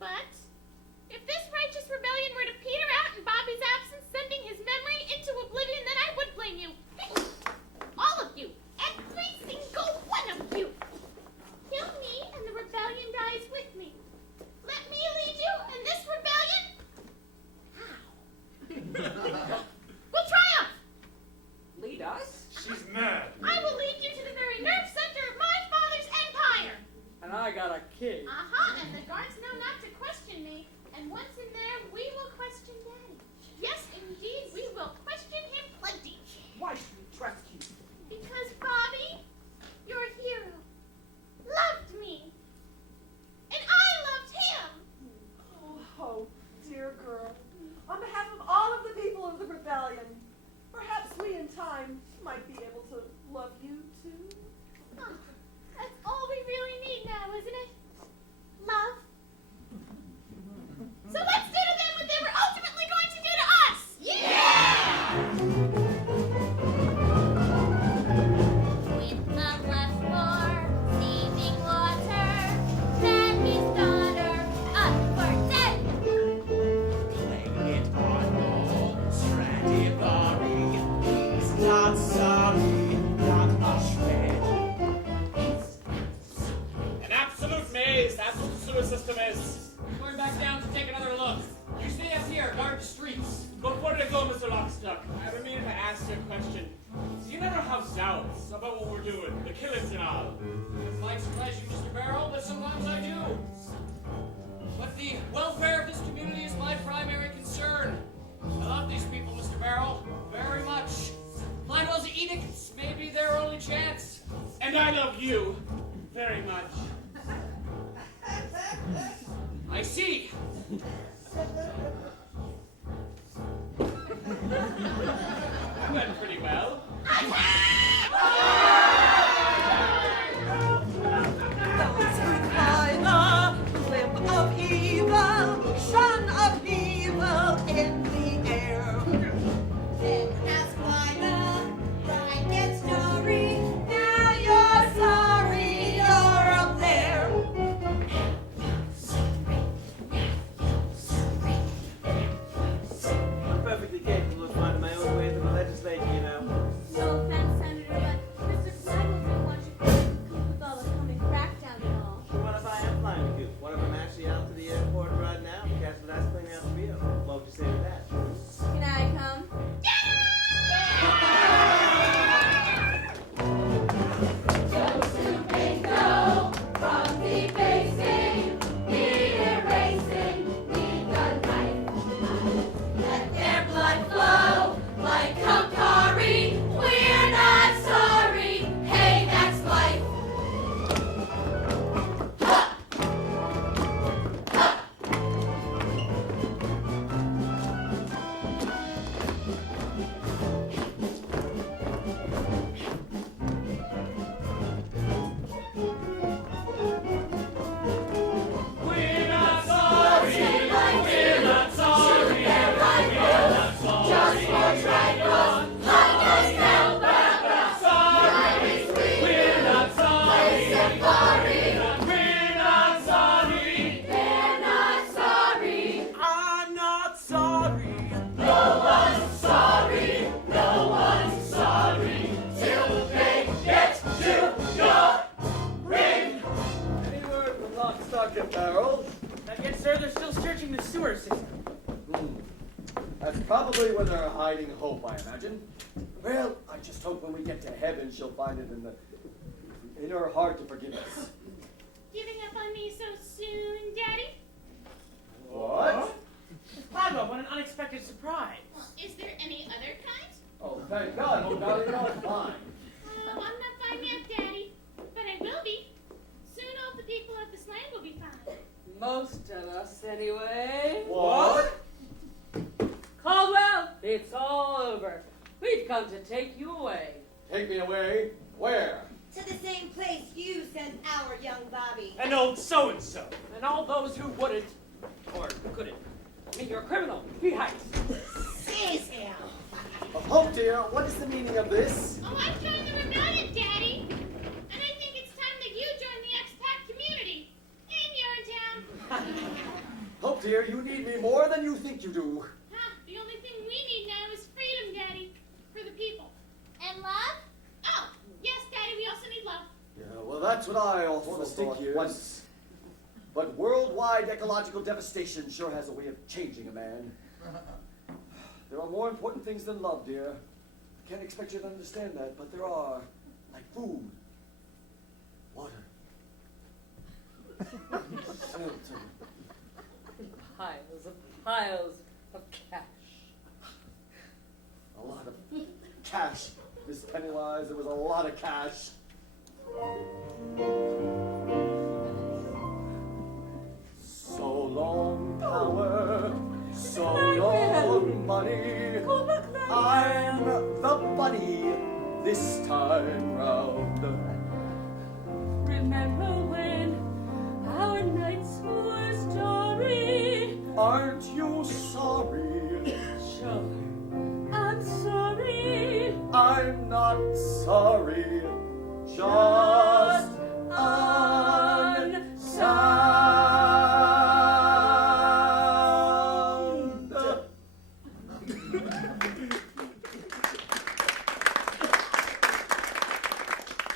But, if this righteous rebellion were to peter out in Bobby's absence, sending his memory into oblivion, then I would Lockstock, I've been meaning to ask you a question. Do you never have doubts about what we're doing, the killings and all? It might surprise you, Mr. Barrel, but sometimes I do. But the welfare of this community is my primary concern. I love these people, Mr. Barrel, very much. Blindwell's edicts may be their only chance. And I love you very much. I see. That went pretty well. Those who cry the limb of evil, shun of evil in the air. Then ask why the bride gets starry. Now you're sorry you're up there. I'm perfectly capable of finding my own way through the legislature, you know. No offense, Senator, but Mr. Flagel didn't want you to coop with all the coming crackdown and all. Sure, what if I am flying a coop? One of them actually out to the airport right now. Catch the last plane out to Rio. What would you say to that? Can I come? Those who may go from defacing, need erasing, need the knife. Let their blood flow like Campari. We're not sorry. Hey, that's life. We're not sorry. We're not sorry. Just for trifles, like us now, Baba. Sorry. We're not sorry. Safari. We're not sorry. They're not sorry. I'm not sorry. No one's sorry. No one's sorry. Till they get to your ring. Any word from Lockstock and Barrel? Not yet, sir. They're still searching the sewer system. That's probably where they're hiding hope, I imagine. Well, I just hope when we get to heaven, she'll find it in her heart to forgive us. Giving up on me so soon, Daddy? What? Flagel, what an unexpected surprise. Is there any other kind? Oh, thank God. Oh, now you're not fine. Oh, I'm not fine yet, Daddy. But I will be. Soon all the people of this land will be fine. Most of us, anyway. What? Caldwell, it's all over. We've come to take you away. Take me away? Where? To the same place you sent our young Bobby. And old so-and-so. And all those who wouldn't, or couldn't. I mean, you're a criminal. He hides. Seize him. Oh, dear, what is the meaning of this? Oh, I've joined the rebellion, Daddy. And I think it's time that you join the expat community in Urinetown. Oh, dear, you need me more than you think you do. Huh, the only thing we need now is freedom, Daddy, for the people. And love? Oh, yes, Daddy, we also need love. Yeah, well, that's what I also thought once. But worldwide ecological devastation sure has a way of changing a man. There are more important things than love, dear. I can't expect you to understand that, but there are, like food, water, shelter. Piles of cash. A lot of cash, Miss Pennywise. There was a lot of cash. So long power, so long money. I'm the bunny this time round. Remember when our nights were starry? Aren't you sorry? Sure, I'm sorry. I'm not sorry, just unsound.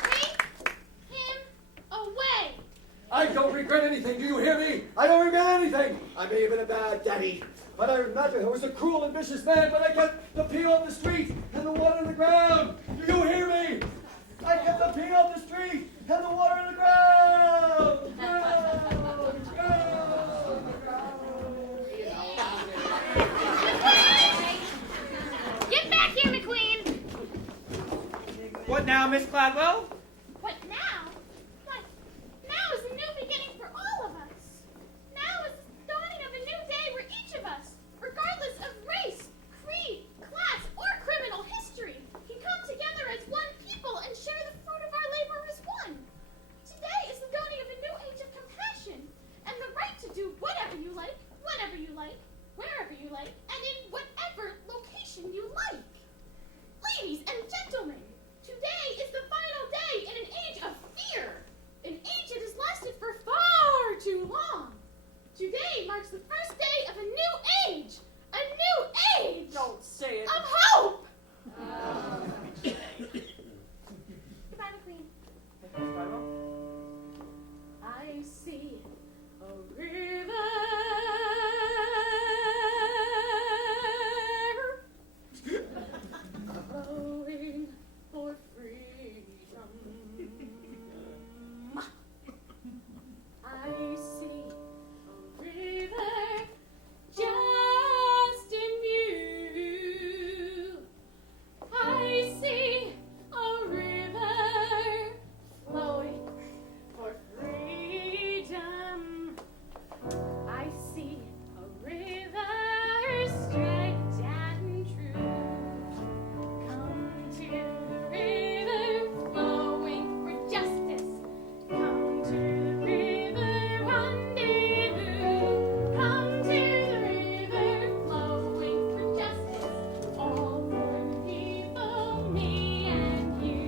Take him away. I don't regret anything, do you hear me? I don't regret anything. I may have been a bad daddy, But I imagine I was a cruel and vicious man, but I kept the pee off the street and the water in the ground. Do you hear me? I kept the pee off the street and the water in the ground. Get back here, McQueen! What now, Miss Gladwell? What now? Why, now is a new beginning for all of us. Now is the dawning of a new day where each of us, regardless of race, creed, class, or criminal history, can come together as one people and share the fruit of our labor as one. Today is the dawning of a new age of compassion and the right to do whatever you like, whenever you like, wherever you like, and in whatever location you like. Ladies and gentlemen, today is the final day in an age of fear, an age that has lasted for far too long. Today marks the first day of a new age, Don't say it. of hope. Goodbye, McQueen. I see a river flowing for freedom. I see a river just in you. I see a river flowing for freedom. I see a river straight and true. Come to the river flowing for justice. Come to the river rendezvous. Come to the river flowing for justice. All for the people, me and you.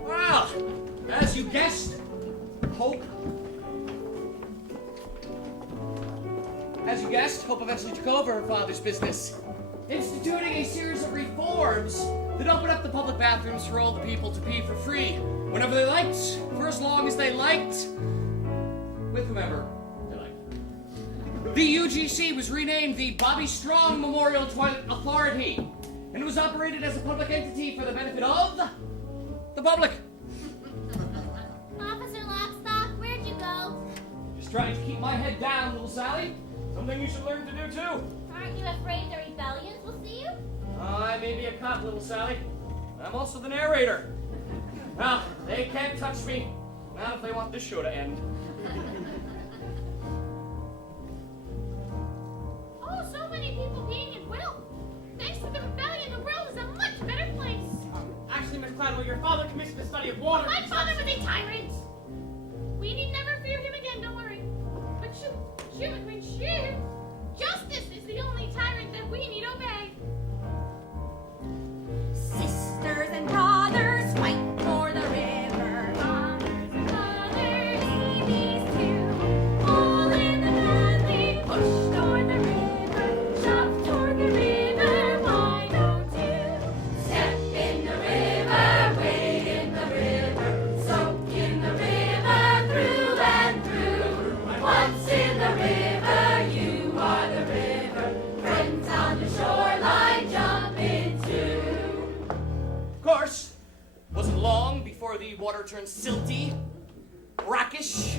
Well, as you guessed, Hope. As you guessed, Hope eventually took over her father's business, instituting a series of reforms that opened up the public bathrooms for all the people to pee for free, whenever they liked, for as long as they liked, with whomever they liked. The UGC was renamed the Bobby Strong Memorial Toilet Authority, and it was operated as a public entity for the benefit of the public. Officer Lockstock, where'd you go? Just trying to keep my head down, little Sally. Something you should learn to do too. Aren't you afraid the rebellions will see you? I may be a cop, little Sally. I'm also the narrator. Well, they can't touch me. Not if they want this show to end. Oh, so many people being in Will. Thanks to the rebellion, the world is a much better place. Actually, Miss Gladwell, your father commissioned the study of water. My father was a tyrant. We need never fear him again, don't worry. But shoot, McQueen, shoot. Justice is the only tyrant that we need obey. Sisters and brothers, fight for the river. Fathers and mothers, babies too. All in the valley, push toward the river. Shove toward the river, why don't you? Step in the river, wade in the river, soak in the river, through and through. Once in the river, you are the river. Friends on the shoreline, jump into. Of course, it wasn't long before the water turned silty, brackish,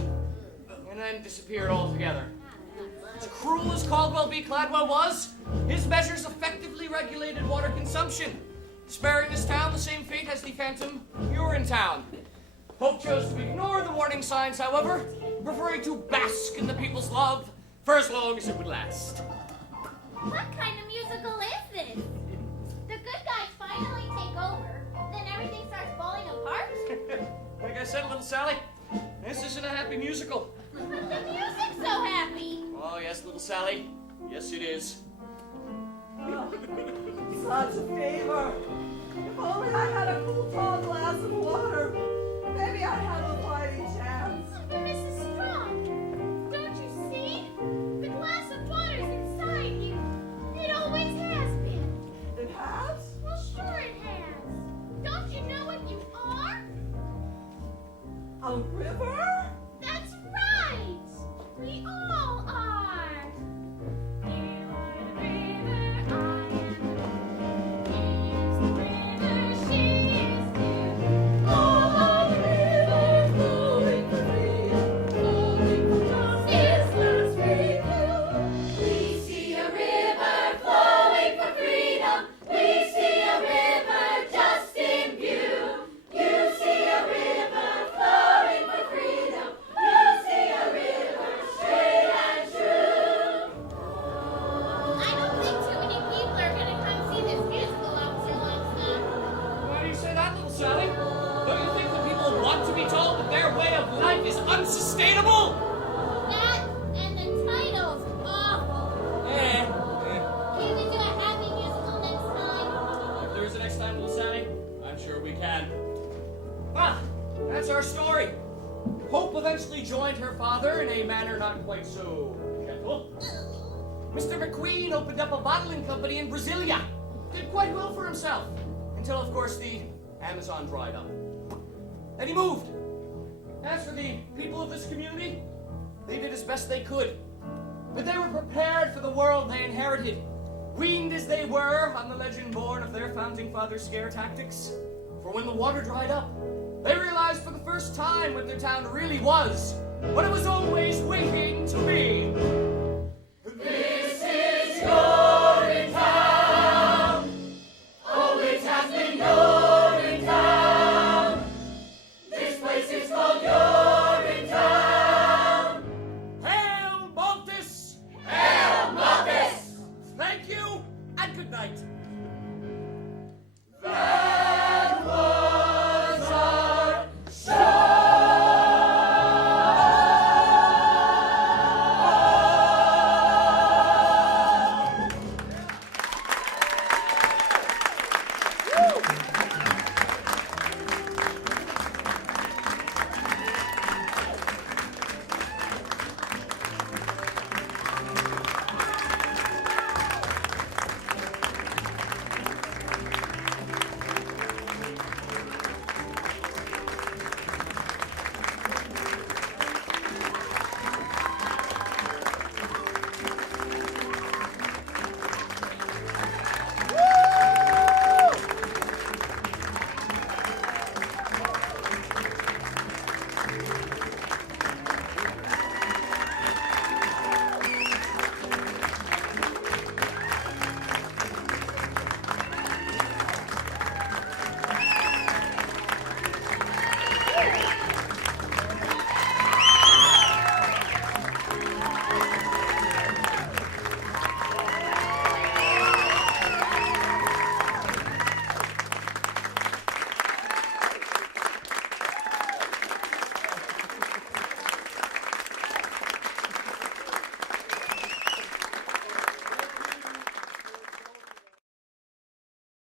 and then disappeared altogether. As cruel as Caldwell B. Cladwell was, his measures effectively regulated water consumption, sparing this town the same fate as the phantom Urinetown. Hope chose to ignore the warning signs, however, preferring to bask in the people's love for as long as it would last. What kind of musical is this? The good guys finally take over, then everything starts falling apart? Like I said, little Sally, this isn't a happy musical. But the music's so happy. Oh, yes, little Sally. Yes, it is. Such a favor. If only I had a cool tall glass of water, maybe I'd have a fighting chance. Mrs. Strong, don't you see? The glass of water's inside you. It always has been. It has? Well, sure it has. Don't you know what you are? A river? That's right. We all are. joined her father in a manner not quite so gentle. Mr. McQueen opened up a bottling company in Brasilia. Did quite well for himself. Until, of course, the Amazon dried up. Then he moved. As for the people of this community, they did as best they could. But they were prepared for the world they inherited, weaned as they were on the legend born of their founding father's scare tactics. For when the water dried up, they realized for the first time what their town really was, what it was always waiting to be. This is Urinetown. Always has been Urinetown. This place is called Urinetown. Hail Malthus! Hail Malthus! Thank you, and good night.